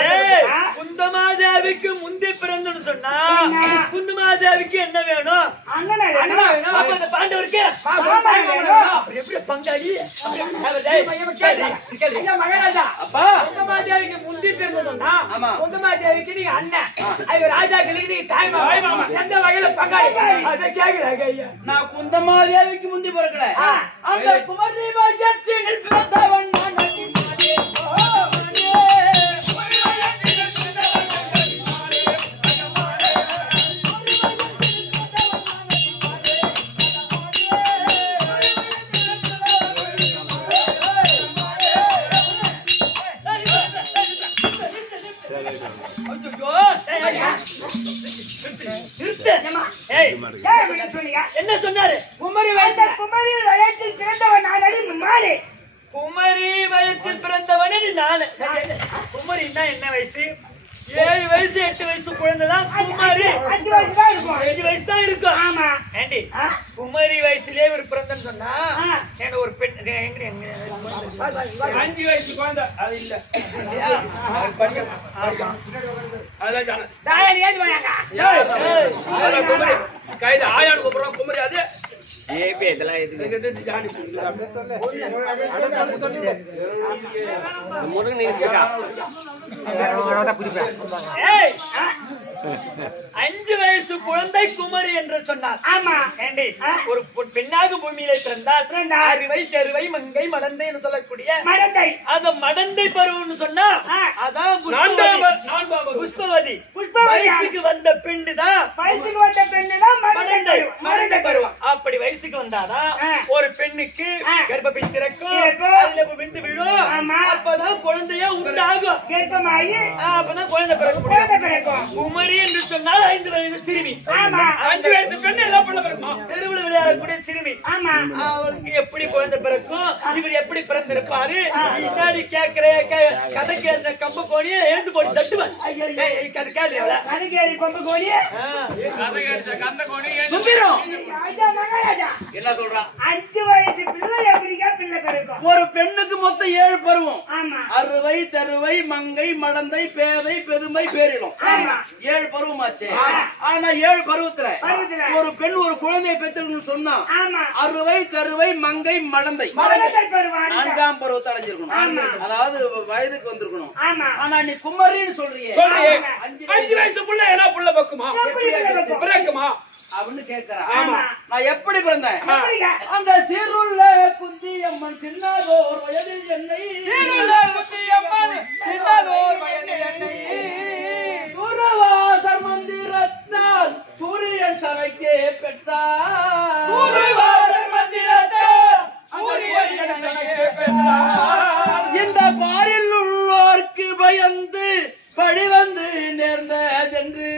ஏய், குந்தமாதேவிக்கு முந்தி பிறந்தன்னு சொன்னா குந்தமாதேவிக்கு என்ன வேணும்? அண்ணனா வேணும். அப்ப இந்த பாண்டவருக்கு பாண்டவருக்கு வேணும். அப்ப எப்படி பங்காளி? ஐயா மகாராஜா, அப்பா குந்தமாதேவிக்கு முந்தி பிறந்ததுன்னா ஆமா. குந்தமாதேவிக்கு நீங்க அண்ணன், ஐயோ ராஜாக்களுக்கு நீங்க தாய் மாமா. எந்த வகையில பங்காளி? அதை கேக்குறாங்க ஐயா. நான் குந்தமாதேவிக்கு முந்தி பிறக்கல. அந்த குமரி பாஜ்யத்தில் பிறந்தவன் நான் நடிமானே. என்ன சொன்னாரு? குமரி வயத்தில் பிறந்தவன் நான் அடி மாறே. குமரி வயசில் பிறந்தவனே நானு. குமரின்னா என்ன வயசு? 7 வயசு 8 வயசு குழந்தைதான் குமரி. 5 வயசு தான் இருக்கும். 5 வயசு தான் இருக்கும். ஆமா. ஏண்டி குமரி வயசுலயே ஒரு பிறந்தன்னு சொன்னா என்ன ஒரு பெண் 5 வயசு குழந்தை அது இல்ல. அதான் சொன்னேன். தாயா நீ ஏது போயாங்க. அதான் குமரி. கைது ஆயானு கூப்பிடுறோம் குமரி அது. ஏய், 5 வயசு குழந்தை குமரி என்று சொன்னார். ஆமா. ஏண்டி ஒரு பெண்ணாக பூமியில பிறந்தால் பிறந்தார். அறுவை தெருவை மங்கை மடந்தை என்று சொல்லக்கூடிய மடந்தை. அந்த மடந்தை பருவம்னு சொன்னா அதான் புஷ்பவதி. புஷ்பவதி. வயசுக்கு வந்த பெண்ணு தான் வயசுக்கு வந்த பெண்ணுனா மடந்தை மடந்தை பருவம். அப்படி வயசுக்கு வந்தாதான் ஒரு பெண்ணுக்கு கர்ப்பப்பை திறக்கும், திறக்கும். அதுல விந்து விழும். ஆமா. அப்பதான் குழந்தைய உண்டாகும். ஆகும். கர்ப்பமாகி அப்பதான் குழந்தை பிறக்க முடியும். குழந்தை பிறக்கும். குமரி என்று சொன்னால் 5 வயது சிறுமி. ஆமா 5 வயசு பெண்ணு எல்லாம் பிள்ளை பிறக்குமா? தெருவில் விளையாடக்கூடிய சிறுமி. ஆமா அவருக்கு எப்படி குழந்தை பிறக்கும்? இவர் எப்படி பிறந்திருப்பாரு? இஷ்டாடி கேட்கிற கதை கேட்கிற கம்ப கோணியை எழுந்து போட்டு தட்டுவார். அது கேள்வி அவள. அதுக்கு கொம்பு கோழி சுத்திரும். ராஜா மகாராஜா என்ன சொல்றான்? 5 வயசு பிள்ளை எப்படிக்கா பிள்ளை பிறக்கும்? ஒரு பெண்ணுக்கு மொத்தம் 7 பருவம். ஆமா அறுவை தருவை மங்கை மடந்தை பேதை பெருமை பேரிடும். ஆமா 7 பருவமாச்சே. ஆனா 7 பருவத்துல பருவத்துல. ஒரு பெண் ஒரு குழந்தையை பெற்றெடுக்கணும்னு சொன்னா ஆமா அறுவை தருவை மங்கை மடந்தை மரணத்தை பெறுவான். 4ஆம் பருவத்தை அடைஞ்சிருக்கணும். ஆமா. அதாவது வயதுக்கு வந்திருக்கணும். ஆமா ஆனா நீ குமரின்னு சொல்றியே, சொல்றியே. 5 5 வயசு புள்ள எல்லாம் புள்ள பக்குமா? எப்படி பிறக்கும்? பிறக்குமா? அப்படின்னு கேட்கிறா. ஆமா நான் எப்படி பிறந்தேன்? எப்படிக்கா? அந்த சீருள்ள குந்தியம்மன் சின்னதோர் வயதில் என்னை தூரவாசர் மந்திரத்தால் சூரியன் தலைக்கே பெற்றார். இந்த பாரில் உள்ளோர்க்கு பயந்து பழி வந்து நேர்ந்ததென்று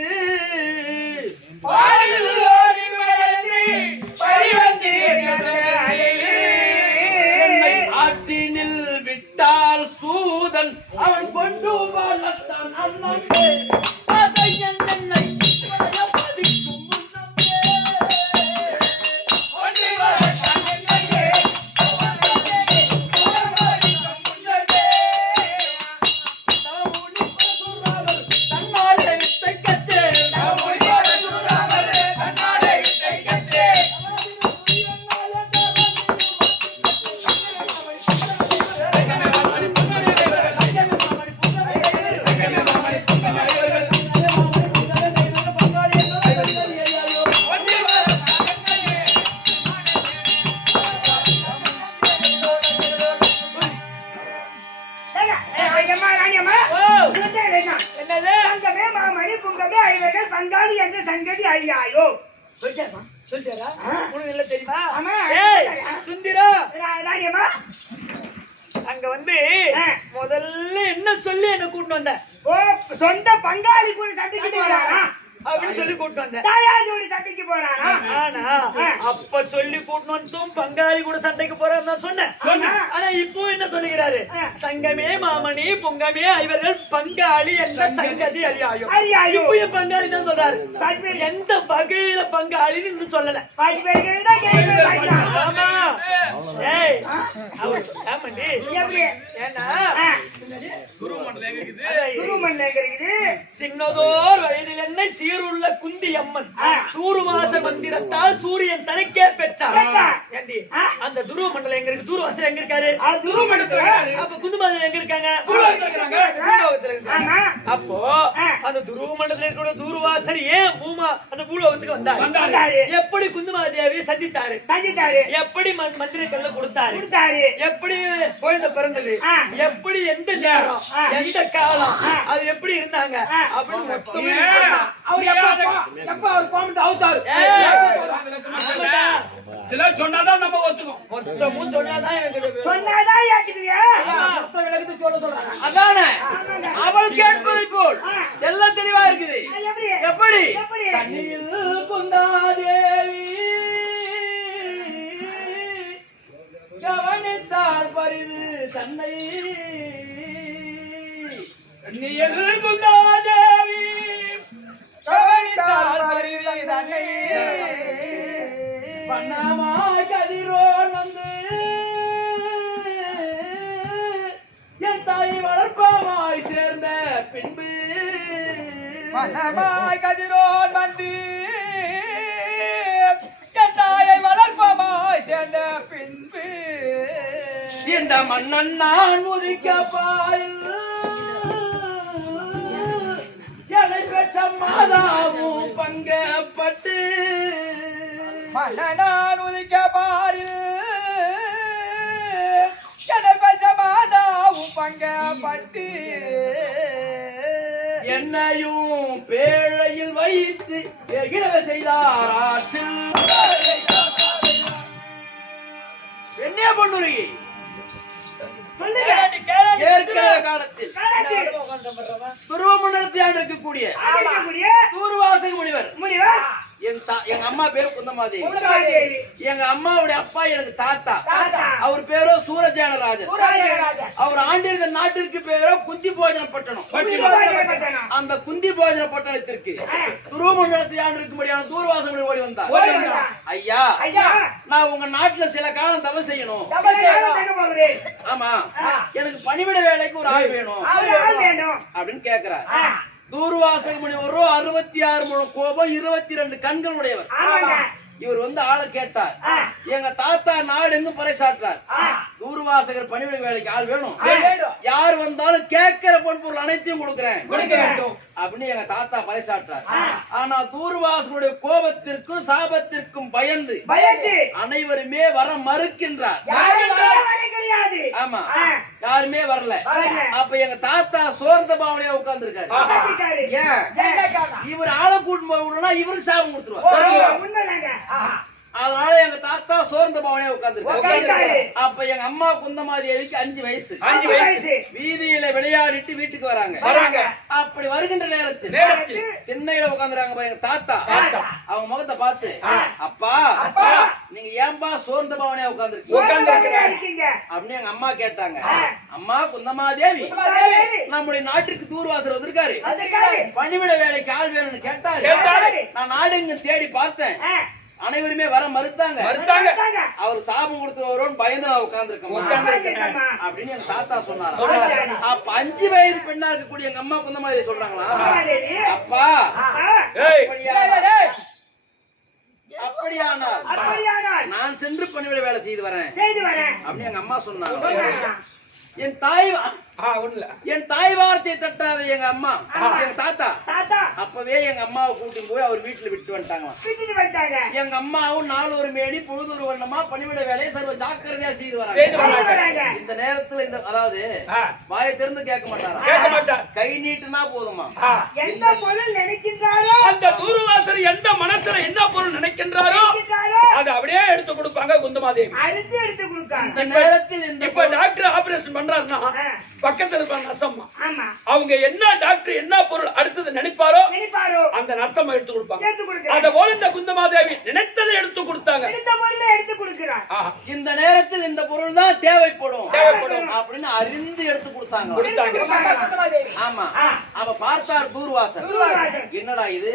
என்னை ஆற்றினில் விட்டால் சூதன் அவன் கொண்டு வளர்த்தான் அண்ணே. அதை என்னை பதிக்கும் தன்னாலே வித்தை கற்றேன். ஏங்க, ஐயம்மா, ராணியம்மா, ஓ. இவன்தான் இவன். என்னது? தங்கமே மாமணி புங்கமே ஐவர்கள் பங்காளி என்ற சங்கதி ஐயாயோ. சொல்லிட்டாரா? சொல்லிட்டாரா? உனக்கு நல்லா தெரியுமா? ஆமா. ஏய், சுந்தரா, ராணியம்மா, அங்க வந்து ஆ. முதல்ல என்ன சொல்லி என்ன கூட்டிட்டு வந்த ஓ, சொந்த பங்காளி கூட சண்டைக்கு போறாரா? அப்படின்னு சொல்லி கூட்டிட்டு வந்த. தாயாஜோடி சண்டைக்கு போறாரா? ஆனா அப்ப சொல்லி கூட்டணும் பங்காளி கூட சண்டைக்கு போறான்னு தான் சொன்னேன். சொன்ன. ஆனா இப்போ என்ன சொல்லுகிறாரு? ஆ. தங்கமே மாமணி பொங்கமே இவர்கள் பங்காளி என்ற சங்கதி அறியாயோ. அறியாயோ. இப்போ என் பங்காளி தான் சொல்றாரு. பாட்டி எந்த வகையில பங்காளின்னு இன்னும் சொல்லல. பேர்கள் தான் கேள்வி பாக்கலாம். ஆமா. ஏய், அவர் ஆமாண்டி. எப்படி? ஏன்னா ஆ, குருமண்டலம் எங்க இருக்குது? குருமண்டலம் எங்க இருக்குது? சின்னதோர் வயதில் என்னை சீருள்ள குந்தி அம்மன் ஆ. தூர்வாச மந்திரத்தால் சூரியன் தலைக்கே பெற்றார். பெற்றார். ஏண்டி, ஆ. அந்த துருவ மண்டலம் எங்க இருக்கு? தூர்வாசர் எங்க இருக்காரு? அது குருமண்டலத்துல. அப்ப குந்துமாதேவி எங்க இருக்காங்க? பூலோகத்துல இருக்காங்க. பூலோகத்துல இருக்காங்க. ஆமா. அப்போ ஆ. அந்த துருவ மண்டலத்துல இருக்கிற தூர்வாசர் ஏன் அந்த பூலோகத்துக்கு வந்தார்? வந்தாரு. எப்படி குந்துமாதேவியை சந்தித்தாரு? சந்தித்தாரு. எப்படி மந்திரக்கல்ல கொடுத்தாரு? கொடுத்தாரு. எப்படி குழந்தை பிறந்தது? ஆ. எப்படி எந்த நேரம் ஆ. எந்த காலம் ஆ. அது எப்படி இருந்தாங்க ஆ. அப்படின்னு மொத்தமே ஏன்? சொல்றான். அவர் எப்ப அவர் கோமத்தை அவுத்தாரு? இதெல்லாம் சொன்னாதான் நம்ம ஒத்துக்கும். மொத்தமும் சொன்னாதான் எனக்கு சொன்னாதான் ஏத்துக்குவியா? மொத்த விளக்கத்தை சொல்ல சொல்றாங்க. அதானே ஆமாங்க. அவள் கேட்பதை போல் ஆ. எல்லாம் தெளிவா இருக்குது. அது எப்படி? எப்படி? எப்படி? கண்ணில் குந்தாதேவி கவனித்தார் பரிது தன்னை நீ எல்புந்தாதேவி கவனித்தார் பரிது தன்னை பண்ணமாய் கதிரோன் வந்து என் தாய் வளர்ப்பமாய் சேர்ந்த பின்பு மனமாய் கதிரோன் வந்து என் தாயை வளர்ப்பமாய் சேர்ந்த பின்பு இந்த மன்னன் நான் உதிக்க பாயில் என்னை பெற்ற மாதாவும் பங்கப்பட்டு மன்னனான் உதிக்க பாரில் என்னை பெற்ற மாதாவும் பங்கப்பட்டு என்னையும் பேழையில் வைத்து இடவை செய்தார் ஆற்றில். என்ன பண்ணுறீங்க? சொல்லுங்க. நீ கேள ஏற்கனவே காலத்தில் துருவமண்டலத்தை ஆண்டு இருக்கக்கூடிய தூர்வாசக முனிவர் எங்க அம்மா பேரு குந்தமாதேவி. எங்க அம்மாவுடைய அப்பா எனக்கு தாத்தா. அவர் பேரோ சூரஜேனராஜன். அவர் ஆண்டிருந்த நாட்டிற்கு பேரோ குந்தி போஜன பட்டணம். அந்த குந்தி போஜன பட்டணத்திற்கு துருவமண்டலத்தை ஆண்டு இருக்கும்படியான தூர்வாசக ஓடி வந்தார். ஐயா, நான் உங்க நாட்டுல சில காலம் தவம் செய்யணும். ஆமா, எனக்கு பணிவிட வேலைக்கு ஒரு ஆள் வேணும் அப்படின்னு கேக்குறாரு. தூர்வாசக முனிவரோ 66 முழம் கோபம், 22 கண்கள் உடையவர். இவர் வந்து ஆளை கேட்டார். எங்க தாத்தா நாடு எங்கும் பறைசாற்றார். தூர்வாசகர் பணிவிடை வேலைக்கு ஆள் வேணும். யார் வந்தாலும் கேட்கிற பொன்பொருள் அனைத்தையும் கொடுக்கிறேன் அப்படின்னு எங்க தாத்தா பறைசாற்றார். ஆனா தூர்வாசகருடைய கோபத்திற்கும் சாபத்திற்கும் பயந்து அனைவருமே வர மறுக்கின்றார். ஆமா, யாருமே வரல. அப்ப எங்க தாத்தா சோர்ந்த பாவனையா உட்கார்ந்து இருக்காரு. ஏன் இவர் ஆளை கூட்டு போனா இவருக்கு சாபம் கொடுத்துருவார். அதனால எங்க தாத்தா சோர்ந்த பவனே உட்கார்ந்து. அப்ப எங்க அம்மா குந்தமாதேவிக்கு 5 வயசு. வீதியில விளையாடிட்டு வீட்டுக்கு வராங்க. அப்படி வருகின்ற நேரத்தில் திண்ணையில உட்காந்துறாங்க எங்க தாத்தா. அவங்க முகத்தை பார்த்து, அப்பா நீங்க ஏன்பா சோர்ந்த பவனே உட்கார்ந்து அப்படின்னு எங்க அம்மா கேட்டாங்க. அம்மா குந்தமாதேவி, நம்முடைய நாட்டுக்கு தூர்வாசர் வந்திருக்காரு, பணிவிட வேலைக்கு ஆள் வேணும்னு கேட்டாரு. நான் நாடுங்க தேடி பார்த்தேன், அனைவருமே வர மறுத்தாங்க. அவர் சாபம் கொடுத்து பயந்து நான் உட்கார்ந்துருக்கேன் அப்படின்னு எங்க தாத்தா சொன்னாரு. அப்ப 5 வயது பெண்ணா இருக்கக்கூடிய எங்க அம்மா குந்தமாதேவி சொல்றாங்களா, அப்பா அப்படியானால் நான் சென்று பணிவிட வேலை செய்து வரேன் அப்படின்னு எங்க அம்மா சொன்னாங்க. என் தாய் வார்த்தையை தட்டாத எங்க அம்மா எங்க தாத்தா அப்பவே எங்க அம்மாவை கூட்டிட்டு போய் அவர் வீட்டுல விட்டு வந்துட்டாங்க. எங்க அம்மாவும் நாளொரு மேடி பொழுதொரு வண்ணமா பணிவிட வேலையை சர்வ ஜாக்கிரதையா செய்து வராங்க. இந்த நேரத்துல இந்த அதாவது வாயை திறந்து கேட்க மாட்டாரா, கை நீட்டுனா போதுமா. எந்த பொருள் நினைக்கின்றாரோ அந்த தூர்வாசர் எந்த மனசுல என்ன பொருள் நினைக்கின்றாரோ அதை அப்படியே எடுத்து கொடுப்பாங்க குந்தமாதேவி. எடுத்து கொடுப்பாங்க. இந்த நேரத்தில் இப்ப டாக்டர் ஆபரேஷன் பண்றாருன்னா பக்கத்துல இருப்பாங்க நர்சம்மா. அவங்க என்ன டாக்டர் என்ன பொருள் அடுத்தது நினைப்பாரோ அந்த நர்சம்மா எடுத்து கொடுப்பாங்க. அத போல இந்த குந்தமாதேவி நினைத்ததை எடுத்து கொடுத்தாங்க. இந்த நேரத்தில் இந்த பொருள் தான் தேவைப்படும் அப்படின்னு அறிந்து எடுத்து கொடுத்தாங்க. ஆமா, அவ பார்த்தார் தூர்வாசர், என்னடா இது,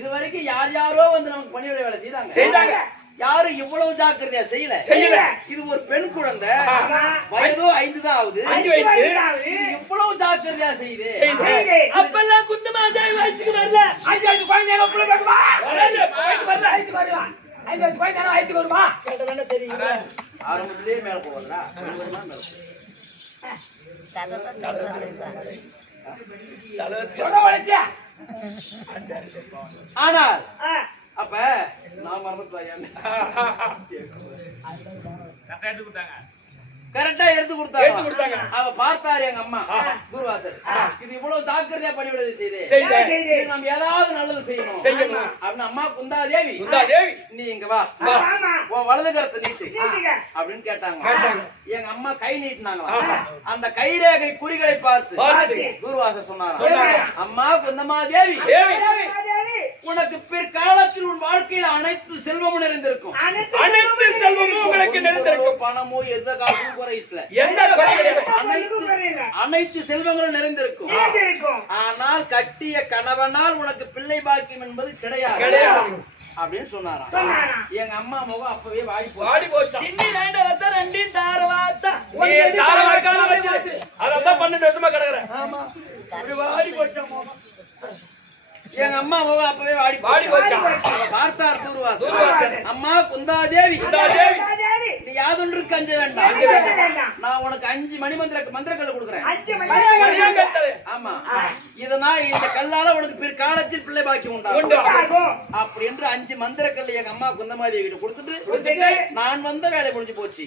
இது வரைக்கும் யாரோ வந்து நமக்கு பணிவிட வேலை செய்தாங்க. யாரும் இவ்வளவு ஜாக்கிரதையா செய்யல. இது ஒரு பெண் குழந்தை, வயதோ 5 தான் ஆகுது. இவ்வளவு ஜாக்கிரதையா செய்யுது. அப்பெல்லாம் குந்தமாதேவி வயசுக்கு வரல. 5 வயசு குழந்தைங்க புள்ள பார்க்கவா? ஆரம்பத்திலேயே மேல போவதா? ஆனால் அப்ப நான் மறந்துட்டேன். கரெக்டா எடுத்து கொடுத்தாங்க. அவ பார்த்தாரு எங்க அம்மா தூர்வாசர், இது இவ்வளவு ஜாக்கிரதையா பணிவிட செய்து நம்ம ஏதாவது நல்லது செய்யணும் அப்படின்னு அம்மா குந்தாதேவி நீ இங்க வா, உன் வலது கரத்தை நீட்டு அப்படின்னு கேட்டாங்க. எங்க அம்மா கை நீட்டினாங்களா. அந்த கைரேகை குறிகளை பார்த்து தூர்வாசர் சொன்னாங்க, அம்மா குந்தமாதேவி, உனக்கு பிற்காலத்தில் உன் வாழ்க்கையில் அனைத்து செல்வமும் நிறைந்திருக்கும். அனைத்து செல்வமும் உங்களுக்கு நிறைந்திருக்கும். பணமோ எந்த காசும் குறையில்லை, அனைத்து செல்வங்களும் நிறைந்திருக்கும். ஆனால் கட்டிய கணவனால் உனக்கு பிள்ளை பாக்கியம் என்பது கிடையாது அப்படின்னு சொன்னாராம். எங்க அம்மா முகம் அப்பவே வாடி போச்சு. அதான் 12 வருஷமா கிடக்குறேன். வாடி போச்சா எங்க அம்மா முகம் அப்பவே வாடி போச்சா. பார்த்தார் தூர்வாசர், அம்மா குந்தாதேவி, நீ யாதொன்றுக்கு அஞ்ச வேண்டாம். நான் உனக்கு 5 மந்திரக்கல் கொடுக்குறேன். ஆமா, இதனால் இந்த கல்லால உனக்கு பிற்காலத்தில் பிள்ளை பாக்கியம் உண்டாகும் அப்படி என்று 5 மந்திரக்கல் எங்க அம்மா குந்தமாதேவி கிட்ட கொடுத்துட்டு நான் வந்த வேலை முடிஞ்சு போச்சு,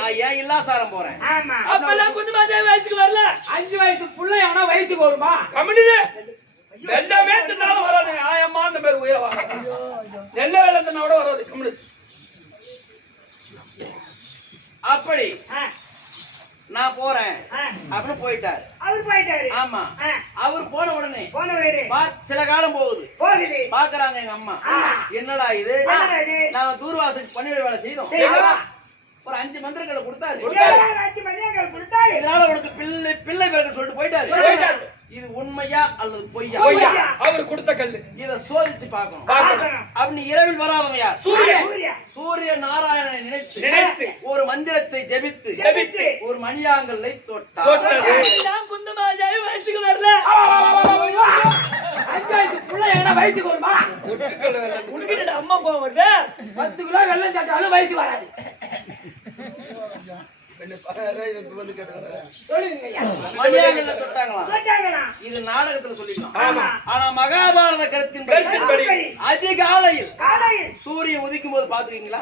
நான் ஏன் இல்லாசாரம் போறேன். அப்பெல்லாம் குந்தமாதேவி வயசுக்கு வரல. 5 வயசு புள்ளை ஆனா வயசுக்கு வருமா? கமிட்டியே எல்லாமே தின்னாலும் வராது. ஆயம்மா அந்த பேர் உயிரை வர நெல்ல வேலை தின்னாவோட வராது கமிட்டி. அப்படி நான் போறேன் ஆ, அப்படின்னு போயிட்டாரு. அவர் போயிட்டாரு. ஆமா. ஆ, அவர் போன உடனே போனவரே சில காலம் போகுது. போகுது. பாக்குறாங்க எங்க அம்மா, என்னடா இது, என்னடா இது? நான் தூர்வாசத்துக்கு பணிவிட வேலை செய்யணும். செய்யலாம். ஒரு 5 மந்திரங்களை கொடுத்தாரு. ஏழாம் ராஜ்ய மணியங்கள் கொடுத்தாரு. இதனால உனக்கு பிள்ளை பிறகு சொல்லிட்டு போயிட்டாரு. போயிட்டாரு. இது உண்மையா அல்லது பொய்யா? பொய்யா. அவரு கொடுத்த கல்லு. இத சோதிச்சு பார்க்கணும். பார்க்கணும். அப்படி இரவில் வராதவன் யார்? சூரியன். சூரியன். சூரிய நாராயணனை நினைத்து நினைத்து ஒரு மந்திரத்தை ஜெபித்து ஜெபித்து ஒரு மணியாங்கல்லை தொட்டார். தொட்டது. நான் குந்தமாஜாவி வயசுக்கு வரல. 5 வயசுக்குள்ள என்ன வயசுக்கு வருமா? ஒட்டுக்கல் வேலை. உனக்கு அம்மா கோவம் வருது. 10 கிலோ வெள்ளம் சாப்பிட்டாலும் வயசு வராது. சொல்லுங்க ஐயா. மணியாங்கல்ல தொட்டாங்களாம். கேட்டாங்களா? இது நாடகத்துல சொல்லிக்கலாம். ஆமா. ஆனா மகாபாரத கருத்தின்படி கருத்தின்படி அதிகாலையில் காலையில். சூரியன் உதிக்கும் போது பாத்துக்கீங்களா?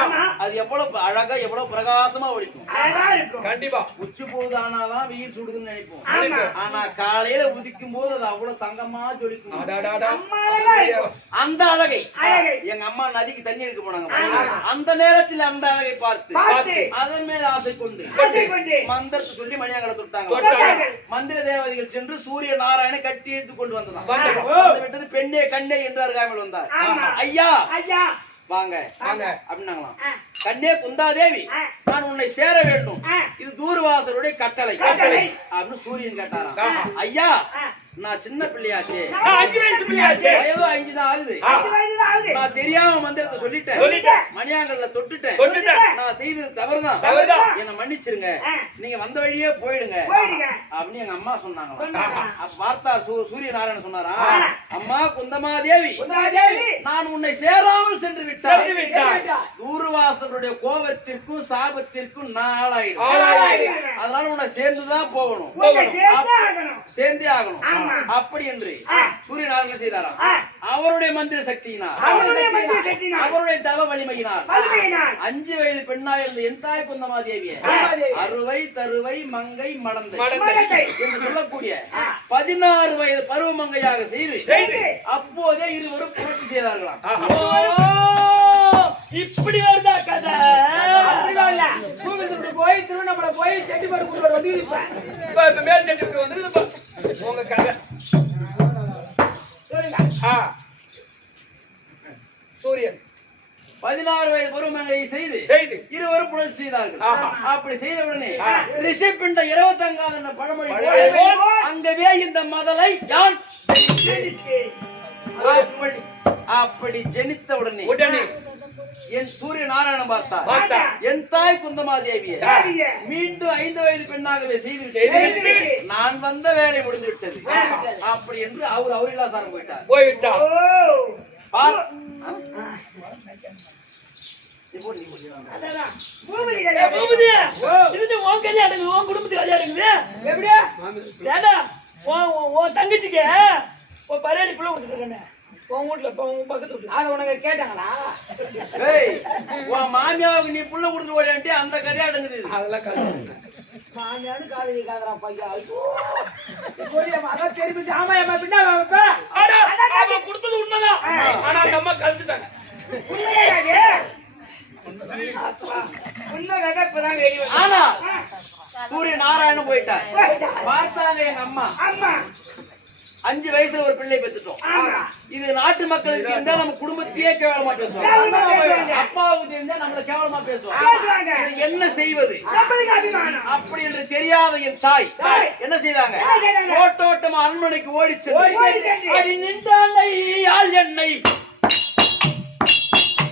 ஆமா. அது எவ்வளவு அழகா எவ்வளவு பிரகாசமா ஒழிக்கும். அழகா இருக்கும். கண்டிப்பா. உச்சி பொழுதானாதான் வெயில் சுடுதுன்னு நினைப்போம். ஆமா. ஆனா காலையில உதிக்கும் போது அது அவ்வளவு தங்கமா ஜொலிக்கும். அடாடாடா. அம்மாவா இருக்கும். அந்த அழகை அழகை. எங்க அம்மா நதிக்கு தண்ணி எடுக்க போனாங்க. அந்த நேரத்தில் அந்த அழகை பார்த்து பார்த்து. அதன் மேல ஆசை கொண்டு ஆசை கொண்டு. மந்திரத்தை சொல்லி மணியாங்கலை தொட்டாங்க. தொட்டாங்க. மந்திர தேவதைகள் சென்று சூரிய நாராயணை கட்டி எடுத்து கொண்டு வந்ததாம். வந்தது. வந்து விட்டது பெண்ணே கண்ணே என்று அருகாமல் வந்தார். ஆமா. ஐயா ஐயா. வாங்க வாங்க. அப்படின்னாங்களாம். ஆ. கண்ணே குந்தாதேவி, ஆ. நான் உன்னை சேர வேண்டும், ஆ. இது தூர்வாசருடைய கட்டளை கட்டளை. அப்படின்னு சூரியன் கேட்டாராம். ஆஹா. ஐயா ஆ. நான் சின்ன பிள்ளையாச்சே, நான் 5 வயசு பிள்ளையாச்சே. வயதோ 5 தான் ஆகுது. 5 வயசுதான் ஆகுது. நான் தெரியாம மந்திரத்தை சொல்லிட்டேன், சொல்லிட்டேன். மணியாங்கல்ல தொட்டுட்டேன், தொட்டுட்டேன். நான் செய்தது தவறுதான், தவறுதான். என்ன மன்னிச்சிருங்க, ஆ. நீங்க வந்த வழியே போயிடுங்க போயிடுங்க. அப்படின்னு எங்க அம்மா சொன்னாங்களாம். சொன்னாங்க. அப்ப பார்த்தா சூரிய நாராயணன் சொன்னாரா, ஆ. அம்மா குந்தமாதேவி, குந்தாதேவி. நான் உன்னை சேராமல் சென்று விட்டார். சென்று விட்டார். தூர்வாசருடைய கோபத்திற்கும் சாபத்திற்கும் நான் ஆளாயிடும். ஆளாயிடும். அதனால உன்னை சேர்ந்துதான் போகணும், உன்னை சேர்ந்தே ஆகணும். சேர்ந்தே ஆகணும். ஆமா. அப்படி என்று ஆ. சூரிய நாராயணன் செய்தாராம். ஆ. அவருடைய மந்திர சக்தியினால், அவருடைய மந்திர சக்தியினால், அவருடைய தவ வலிமையினால் வலிமையினால் 5 வயது பெண்ணாய் இருந்த என் தாய் குந்தமாதேவிய அறுவை தருவை மங்கை மடந்தை மடந்தை என்று சொல்லக்கூடிய 16 வயது பருவமங்கையாக செய்து செய்து. அப்போதே இருவரும் புரட்சி செய்தார்களாம். ஆஹா. ஓ, இப்படி வருதா கதை? அப்படிலாம் இல்ல. பூவிலிருந்து போய் திருவண்ணாமலை போய் செட்டிப்பாடு கூட்டு வந்து இருப்பேன். இப்ப மேல் செட்டுக்கு வந்து உங்க கதை சொல்லுங்க. ஆ. சூரியன் 16 வயது பருவமங்கையை செய்து செய்து. இருவரும் புரட்சி செய்தார்கள். ஆஹா. அப்படி செய்த உடனே ஆ. ரிஷிப்பிண்ட 25 என்ற பழமொழி பழமொழி போல் போல் அங்கவே இந்த மதலை யான் ஜெனித்து. அப்படி அப்படி ஜெனித்த உடனே உடனே என் சூரிய நாராயணன் பார்த்தார். பார்த்தா. என் தாய் குந்தமாதேவியை தேவியே. மீண்டும் 5 வயது பெண்ணாகவே செய்து செய்துவிட்டு நான் வந்த வேலை முடிந்து விட்டது அப்படி என்று அவர் அவரிலாசாரம் போயிட்டார். போய்விட்டா. ஓ. பார். நீ போடு, நீ போடு. அதான். பூமிக்கு ஏய், கிடையாது. பூபதி, இது உன் கல்யாணம் இருக்குது, உன் குடும்பத்துக்கு கல்யாணம் இருக்குது. எப்படியா? ஏண்டா, உன் தங்கச்சிக்கு ஒரு பரியாடி பிள்ளை கொடுத்துருக்கேன். உன் வீட்டுல உன் பக்கத்து வீட்டுல அதை உனக்கு கேட்டாங்களா? ஏய், உன் மாமியாவுக்கு நீ புள்ள கொடுத்துட்டு ஓடியான்ட்டு அந்த கதையா அடங்குது இது. அதெல்லாம் கதை. மாமியாரு காதலி காதரா பையா. ஐயோ, அதான் தெரிஞ்சு ஆமாயம்மா பின்னா வைப்பேன். ஆனா, அவன் கொடுத்தது உண்மைதான். ஆனா அந்த அம்மா கழிச்சுட்டாங்க. உண்மையாவே? உண்மை கதை இப்பதான் வெளிய வருது. ஆனா சூரிய நாராயணன் போயிட்டார். பார்த்தாங்க எங்க அம்மா, அம்மா. 5 வயசுல ஒரு பிள்ளை பெற்றுட்டோம். ஆமா. இது நாட்டு மக்களுக்கு இருந்தா நம்ம குடும்பத்தையே கேவலமா பேசுவாங்க, கேவலமா பேசுவாங்க. அப்பாவுக்கு இருந்தா நம்மள கேவலமா பேசுவாங்க. பேசுவாங்க. இது என்ன செய்வது நம்மளுக்கு அபிமானம். அப்படி என்று தெரியாத என் தாய் என்ன செய்தாங்க, என்ன செய்தாங்க? ஓட்டோட்டமா அரண்மனைக்கு ஓடி ஓடி சென்று சென்று. அடி நின்றாலை யாழ் என்னை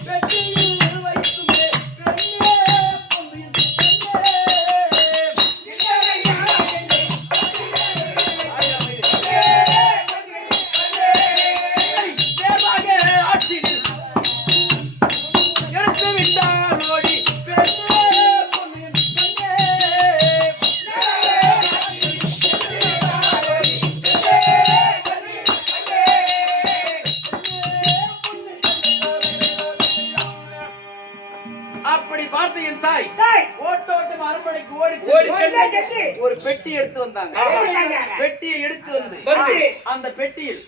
வெற்றியில் வைக்குமே பெண்ணே பொன்னின் பெண்ணே. தேவாக ஆட்சியில் எடுத்து விட்டால் ஓடி பெண்ணே பொன்னின் பெண்ணே. அப்படி பார்த்த என் தாய் டேய், ஓட்டோட்டம் அரண்மனைக்கு ஓடி ஓடி சென்று சென்று. ஒரு பெட்டி எடுத்து வந்தாங்க. ஆஹா. பெட்டியை எடுத்து வந்து வருது. அந்த பெட்டியில்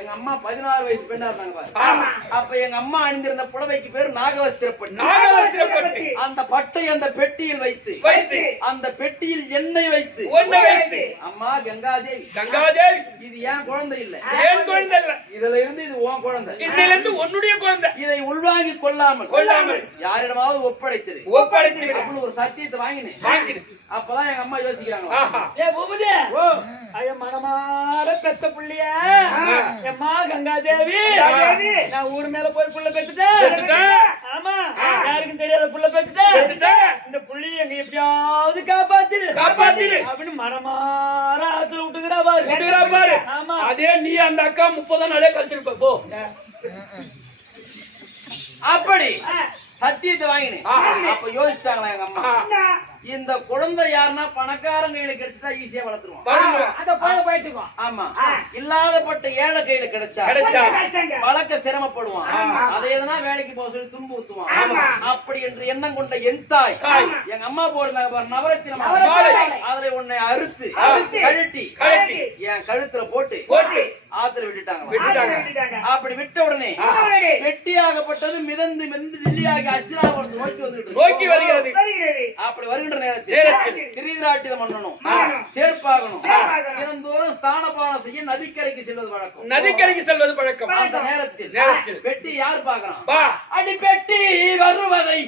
எங்க அம்மா 16 வயசு பெண்ணா இருந்தாங்க பாரு. ஆமா. அப்ப எங்க அம்மா அணிந்திருந்த புடவைக்கு பேர் நாகவஸ்திரப்பட்டு. நாகவஸ்திரப்பட்டு. அந்த பட்டை அந்த பெட்டியில் வைத்து வைத்து. அந்த பெட்டியில் எண்ணெய் வைத்து வைத்து. அம்மா கங்காதேவி, கங்காதேவி, இது ஏன் குழந்தை இல்ல, ஏன் குழந்தை இல்ல, இதுல இருந்து இது உன் குழந்தை, இன்னிலிருந்து உன்னுடைய குழந்தை, இதை உள்வாங்கி கொள்ளாமல் யாரிடமாவது ஒப்படைத்தது ஒப்படைத்து விடு. அப்படின்னு ஒரு சத்தியத்தை வாங்கினேன். அப்பதான் எங்க அம்மா யோசிக்கிறாங்க, ஆஹா. ஏ பூபதி, ஐய மனமார பெத்த புள்ளிய எம்மா கங்காதேவி, நான் ஊர் மேல போய் புள்ள பெத்துட்டேன். ஆமா, யாருக்கும் தெரியாத புள்ள பெத்துட்டேன். இந்த புள்ளிய எங்க எப்படியாவது காப்பாத்திடு அப்படின்னு மனமார ஆத்துல விட்டுக்கிறா பாரு. ஆமா, அதே நீ அந்த அக்கா 30 நாளே கழிச்சிருப்ப போ. அப்படி சத்தியத்தை வாங்கினேன். ஆஹா. அப்ப யோசிச்சாங்களா எங்க அம்மா, இந்த குழந்தை யாருன்னா பணக்காரங்க கையில கிடைச்சா ஈஸியா வளர்த்துருவோம். அத போய் போயிடுவோம். ஆமா, இல்லாதப்பட்ட ஏழை கையில கிடைச்சா வளர்க்க சிரமப்படுவான். அதை எதனா வேலைக்கு போக சொல்லி துன்பு ஊத்துவான். அப்படி என்று எண்ணம் கொண்ட என் தாய் எங்க அம்மா போயிருந்தாங்க பாரு, நவரத்தினம், அதுல உன்னை அறுத்து கழட்டி என் கழுத்துல போட்டு ஆத்துல விட்டுட்டாங்க. அப்படி விட்ட உடனே வெட்டியாகப்பட்டது மிதந்து மிதந்து நெல்லியாகி அஸ்தினாபுரத்தை நோக்கி வருகிறது. அப்படி வருகின்ற நேரத்தில் திரிதிராட்டித மன்னனும் தேர்ப்பாகணும் தினந்தோறும் ஸ்தானபானம் செய்ய நதிக்கரைக்கு செல்வது வழக்கம். அந்த நேரத்தில் பெட்டி யார் பாக்குறான்? அடி பெட்டி வருவதை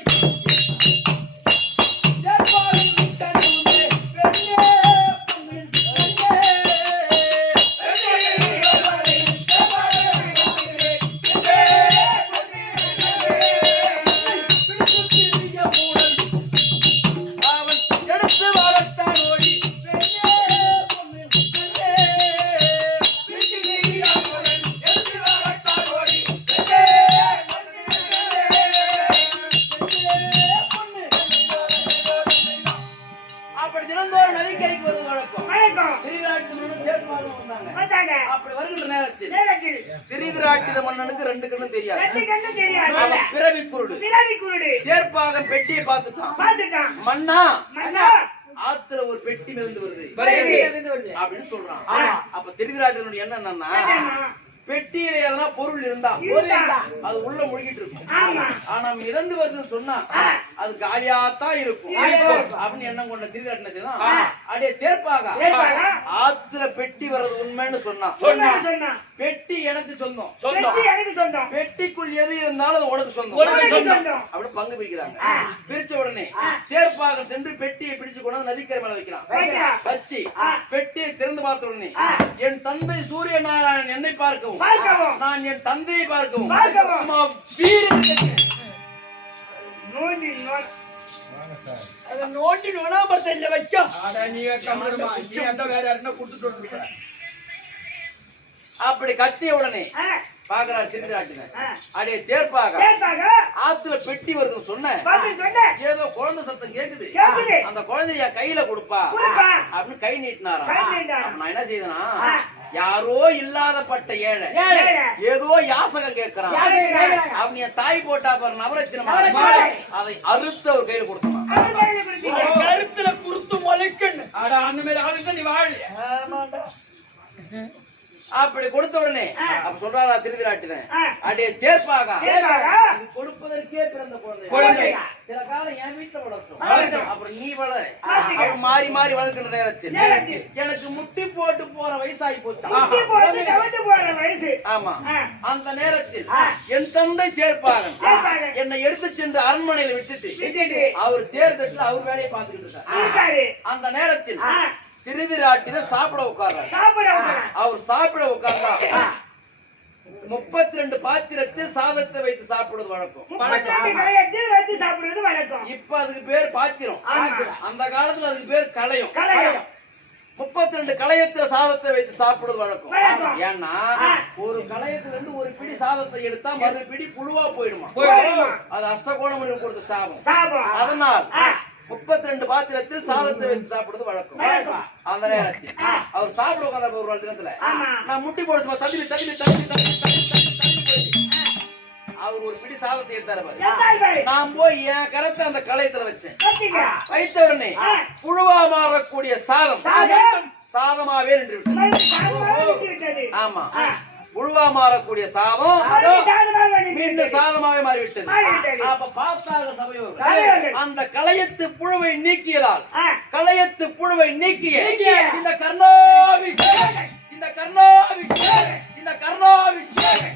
திரிதிராட்டித மன்னனுக்கு 2 கண்ணும் தெரியாது. அவன் பிறவி குருடு. தேர்ப்பாகம் பெட்டியை பார்த்துட்டான். மன்னா ஆத்துல ஒரு பெட்டி மிதந்து வருது அப்படின்னு சொல்றான். அப்ப திரிதிராட்டினுடைய எண்ணம் என்னன்னா, பெட்டியில எதனா பொருள் இருந்தா அது உள்ள முழுகிட்டு இருக்கும். ஆனா மிதந்து வருதுன்னு சொன்னா அது காலியாத்தான் இருக்கும் அப்படின்னு எண்ணம் கொண்ட திரிதிராட்டின அப்படியே தேர்ப்பாக ஆத்துல பெட்டி வர்றது உண்மைன்னு சொன்னா பெட்டி எனக்கு சொந்தம், பெட்டிக்குள் எது இருந்தாலும் அது உனக்கு சொந்தம் அப்படி பங்கு பிரிக்கிறாங்க. பிரிச்ச உடனே தேர்ப்பாகம் சென்று பெட்டியை பிடிச்சு கொண்டு நதிக்கரை மேல வைக்கிறான். வச்சு பெட்டியை திறந்து பார்த்த உடனே என் தந்தை சூரிய நாராயணன் என்னை பார்க்கவும் நான் என் தந்தையை பார்க்கவும் நோண்டி நோனாம வைக்கும். அப்படி கத்திய உடனே பாக்குறாரு திரிதிராட்டினர். அடே தேர்ப்பாக ஆத்துல பெட்டி வருதுன்னு சொன்ன ஏதோ குழந்தை சத்தம் கேக்குது, அந்த குழந்தைய கையில கொடுப்பா அப்படின்னு கை நீட்டினாரா. நான் என்ன செய்தனா, யாரோ இல்லாதப்பட்ட ஏழை ஏதோ யாசகம் கேட்கிறான், அவன் என் தாய் போட்டா பாரு நவரத்தினமா, அதை அறுத்து அவர் கையில கொடுத்தான். கருத்துல குறுத்து முளைக்கணும். அந்த மாதிரி ஆளுங்க நீ வாழ. அப்படி கொடுத்த உடனே அப்ப சொல்றாரா திரிதிராட்டினன், அடே தேர்ப்பாக கொடுப்பதற்கே பிறந்த குழந்தை சில காலம் என் வீட்டுல வளர்க்கும், அப்புறம் நீ வளர அவன் மாறி மாறி வளர்க்கின்ற நேரத்தில் எனக்கு முட்டி போட்டு போற வயசாகி போச்சு. ஆமா, அந்த நேரத்தில் என் தந்தை தேர்ப்பாகன் என்னை எடுத்து சென்று அரண்மனையில விட்டுட்டு அவர் தேர்தட்டில் அவர் வேலையை பார்த்துக்கிட்டு இருக்காரு. அந்த நேரத்தில் திரிதிராட்டினர் சாப்பிட உட்கார்றாரு. அவர் சாப்பிட உட்கார்ந்தா 32 பாத்திரத்தில் சாதத்தை வைத்து சாப்பிடுவது வழக்கம். இப்ப அதுக்கு பேர் பாத்திரம், அந்த காலத்துல அதுக்கு பேர் களையம். 32 களையத்துல சாதத்தை வைத்து சாப்பிடுவது வழக்கம். ஏன்னா ஒரு களையத்துல இருந்து ஒரு பிடி சாதத்தை எடுத்தா மறு பிடி புழுவா போயிடுமா, அது அஷ்டகோணம் கொடுத்த சாபம். அதனால் 32 பாத்திரத்தில் சாதத்தை வைத்து சாப்பிடுறது வழக்கம். அந்த நேரத்தில் அவர் சாப்பிட உட்கார்ந்த ஒரு தினத்துல நான் முட்டி போடுச்சு தள்ளி போயிட்டு அவர் ஒரு பிடி சாதத்தை எடுத்தாரு பாரு. எந்தாய் பாரு. நான் போய் என் கரத்தை அந்த களையத்துல வச்சேன். வச்சீங்க. வைத்த உடனே புழுவா மாறக்கூடிய சாதம் சாதம். சாதமாவே நின்று விட்டது. மறுபடியும் சாதமாக விட்டு விட்டது. ஆமா, புழுவா மாறக்கூடிய சாதம் மறுபடியும் சாதமாக நின்று மீண்டும் விட்டது. சாதமாவே மாறிவிட்டது. மாறிவிட்டது. அப்ப பார்த்தார்கள் சபையோர். சபையோர்கள். அந்த களையத்து புழுவை நீக்கியதால் ஆ. களையத்து புழுவை நீக்கிய நீக்கிய. இந்த கர்ணாபிஷேகம் இந்த கர்ணாபிஷேகம் இந்த கர்ணாபிஷேகம்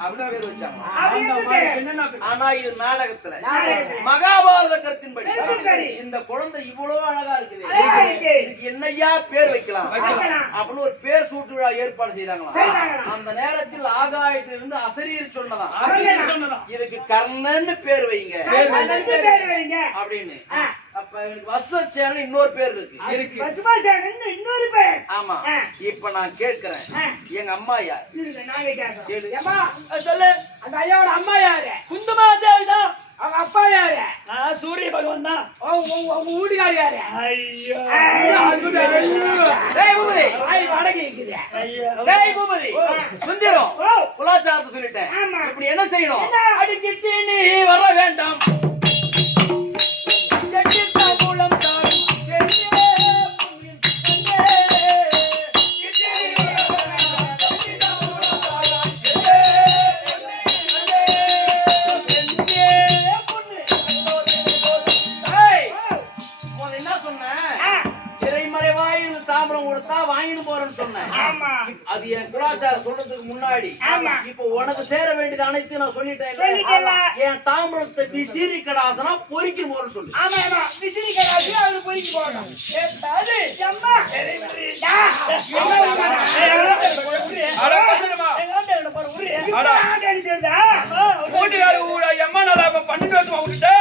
அப்படின்னு பேர் வச்சாங்க. அப்படின்னு பேரு. ஆனா இது நாடகத்துல நாடகத்துல. மகாபாரத கருத்தின்படி கருத்தின்படி. இந்த குழந்தை இவ்வளவு அழகா இருக்குது, அழகா இருக்கு. இதுக்கு என்னையா பேர் வைக்கலாம் வைக்கலாம். அப்படின்னு ஒரு பேர் சூட்டு விழா ஏற்பாடு செய்தாங்களாம். செய்தாங்களாம். அந்த நேரத்தில் ஆகாயத்திலிருந்து அசரீர் சொன்னதான் ஆசிரியர் சொன்னதான். இதுக்கு கர்ணன்னு பேர் வைங்க அதுக்கு பேரு வைங்க. அப்படின்னு. ஆ. அப்ப இவனுக்கு வசுவச்சேனன் இன்னொரு பேர் இருக்கு. பசுமாசானன்னு இன்னொரு பேர். ஆமா. ஆ. இப்ப நான் கேட்கிறேன், ஆ. எங்க அம்மா யார்? இருங்க, நாங்க கேட்கிறோம். கேளு. ஏம்மா, சொல்லு. அந்த ஐயாவோட அம்மா யாரு? குந்தமாதேவி தான். அவங்க அப்பா யாரு? நான் சூரிய பகவான் தான். உங்க வீட்டுக்காரர் யாரு? ஐயோ டேய் பூபதி, வாய் வடக்கு இருக்குது. ஐயோ டேய் பூபதி, சுந்தரம் ஓ. குலாச்சாரத்தை சொல்லிட்டேன். ஆமா. இப்படி என்ன செய்யணும்? என்ன? அடிக்கிட்டு நீ வர வேண்டாம். எட்டித்த மூலம் தாரும் பெண்ணே, பொன்னின் கண்ணே. பெண்ணே, பொண்ணு. ஏய், முதல்ல என்ன சொன்னேன்? ஆ. இறைமறைவாய் இது தாம்பரம் கொடுத்தா வாங்கிட்டு போறேன்னு சொன்னேன். ஆமா. அது என் குலாச்சாரம் சொல்றதுக்கு முன்னாடி ஆமா. இப்போ உனக்கு சேர வேண்டியது அனைத்தையும் நான் சொல்லிட்டேன். சொல்லிட்டேன்ல. என் தாம்பரத்தை விசிறி கடாசனா பொறிக்க போறேன்னு சொல்லு. ஆமா, ஆமா. விசிறி கடாசி அவரு பொறுக்கி போகணும். ஏத்தாது. எம்மா. டா. எம்மா உட்காரா. அட பசங்கம்மா. இப்ப ஆட்ட அடிச்சிருந்தா? வீட்டுக்காரு எம்மா நாளா இப்ப 12 வருஷமா விட்டுட்டு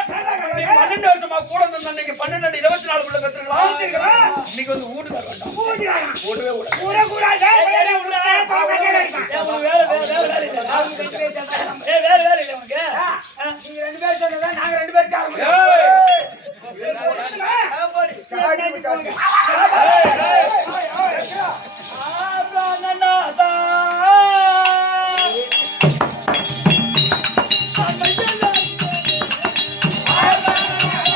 நீ 12 வருஷமா கூட இருந்த அன்னைக்கு 12 24 கத்துக்கலாம். இன்னைக்கு வந்து வீட்டுக்கார வேண்டாம். கூட்டிவாங்க. ஓடவே ஓட. கூடக்கூடாது. பக்கத்துல இருக்கான். வேலை இல்லை உனக்கு. நீங்க 2 பேரும் சொன்னதா நாங்க 2 பேரும் சாப்பிடுறோம். ஏய். சரி, போங்க. ஏய், ஏய்.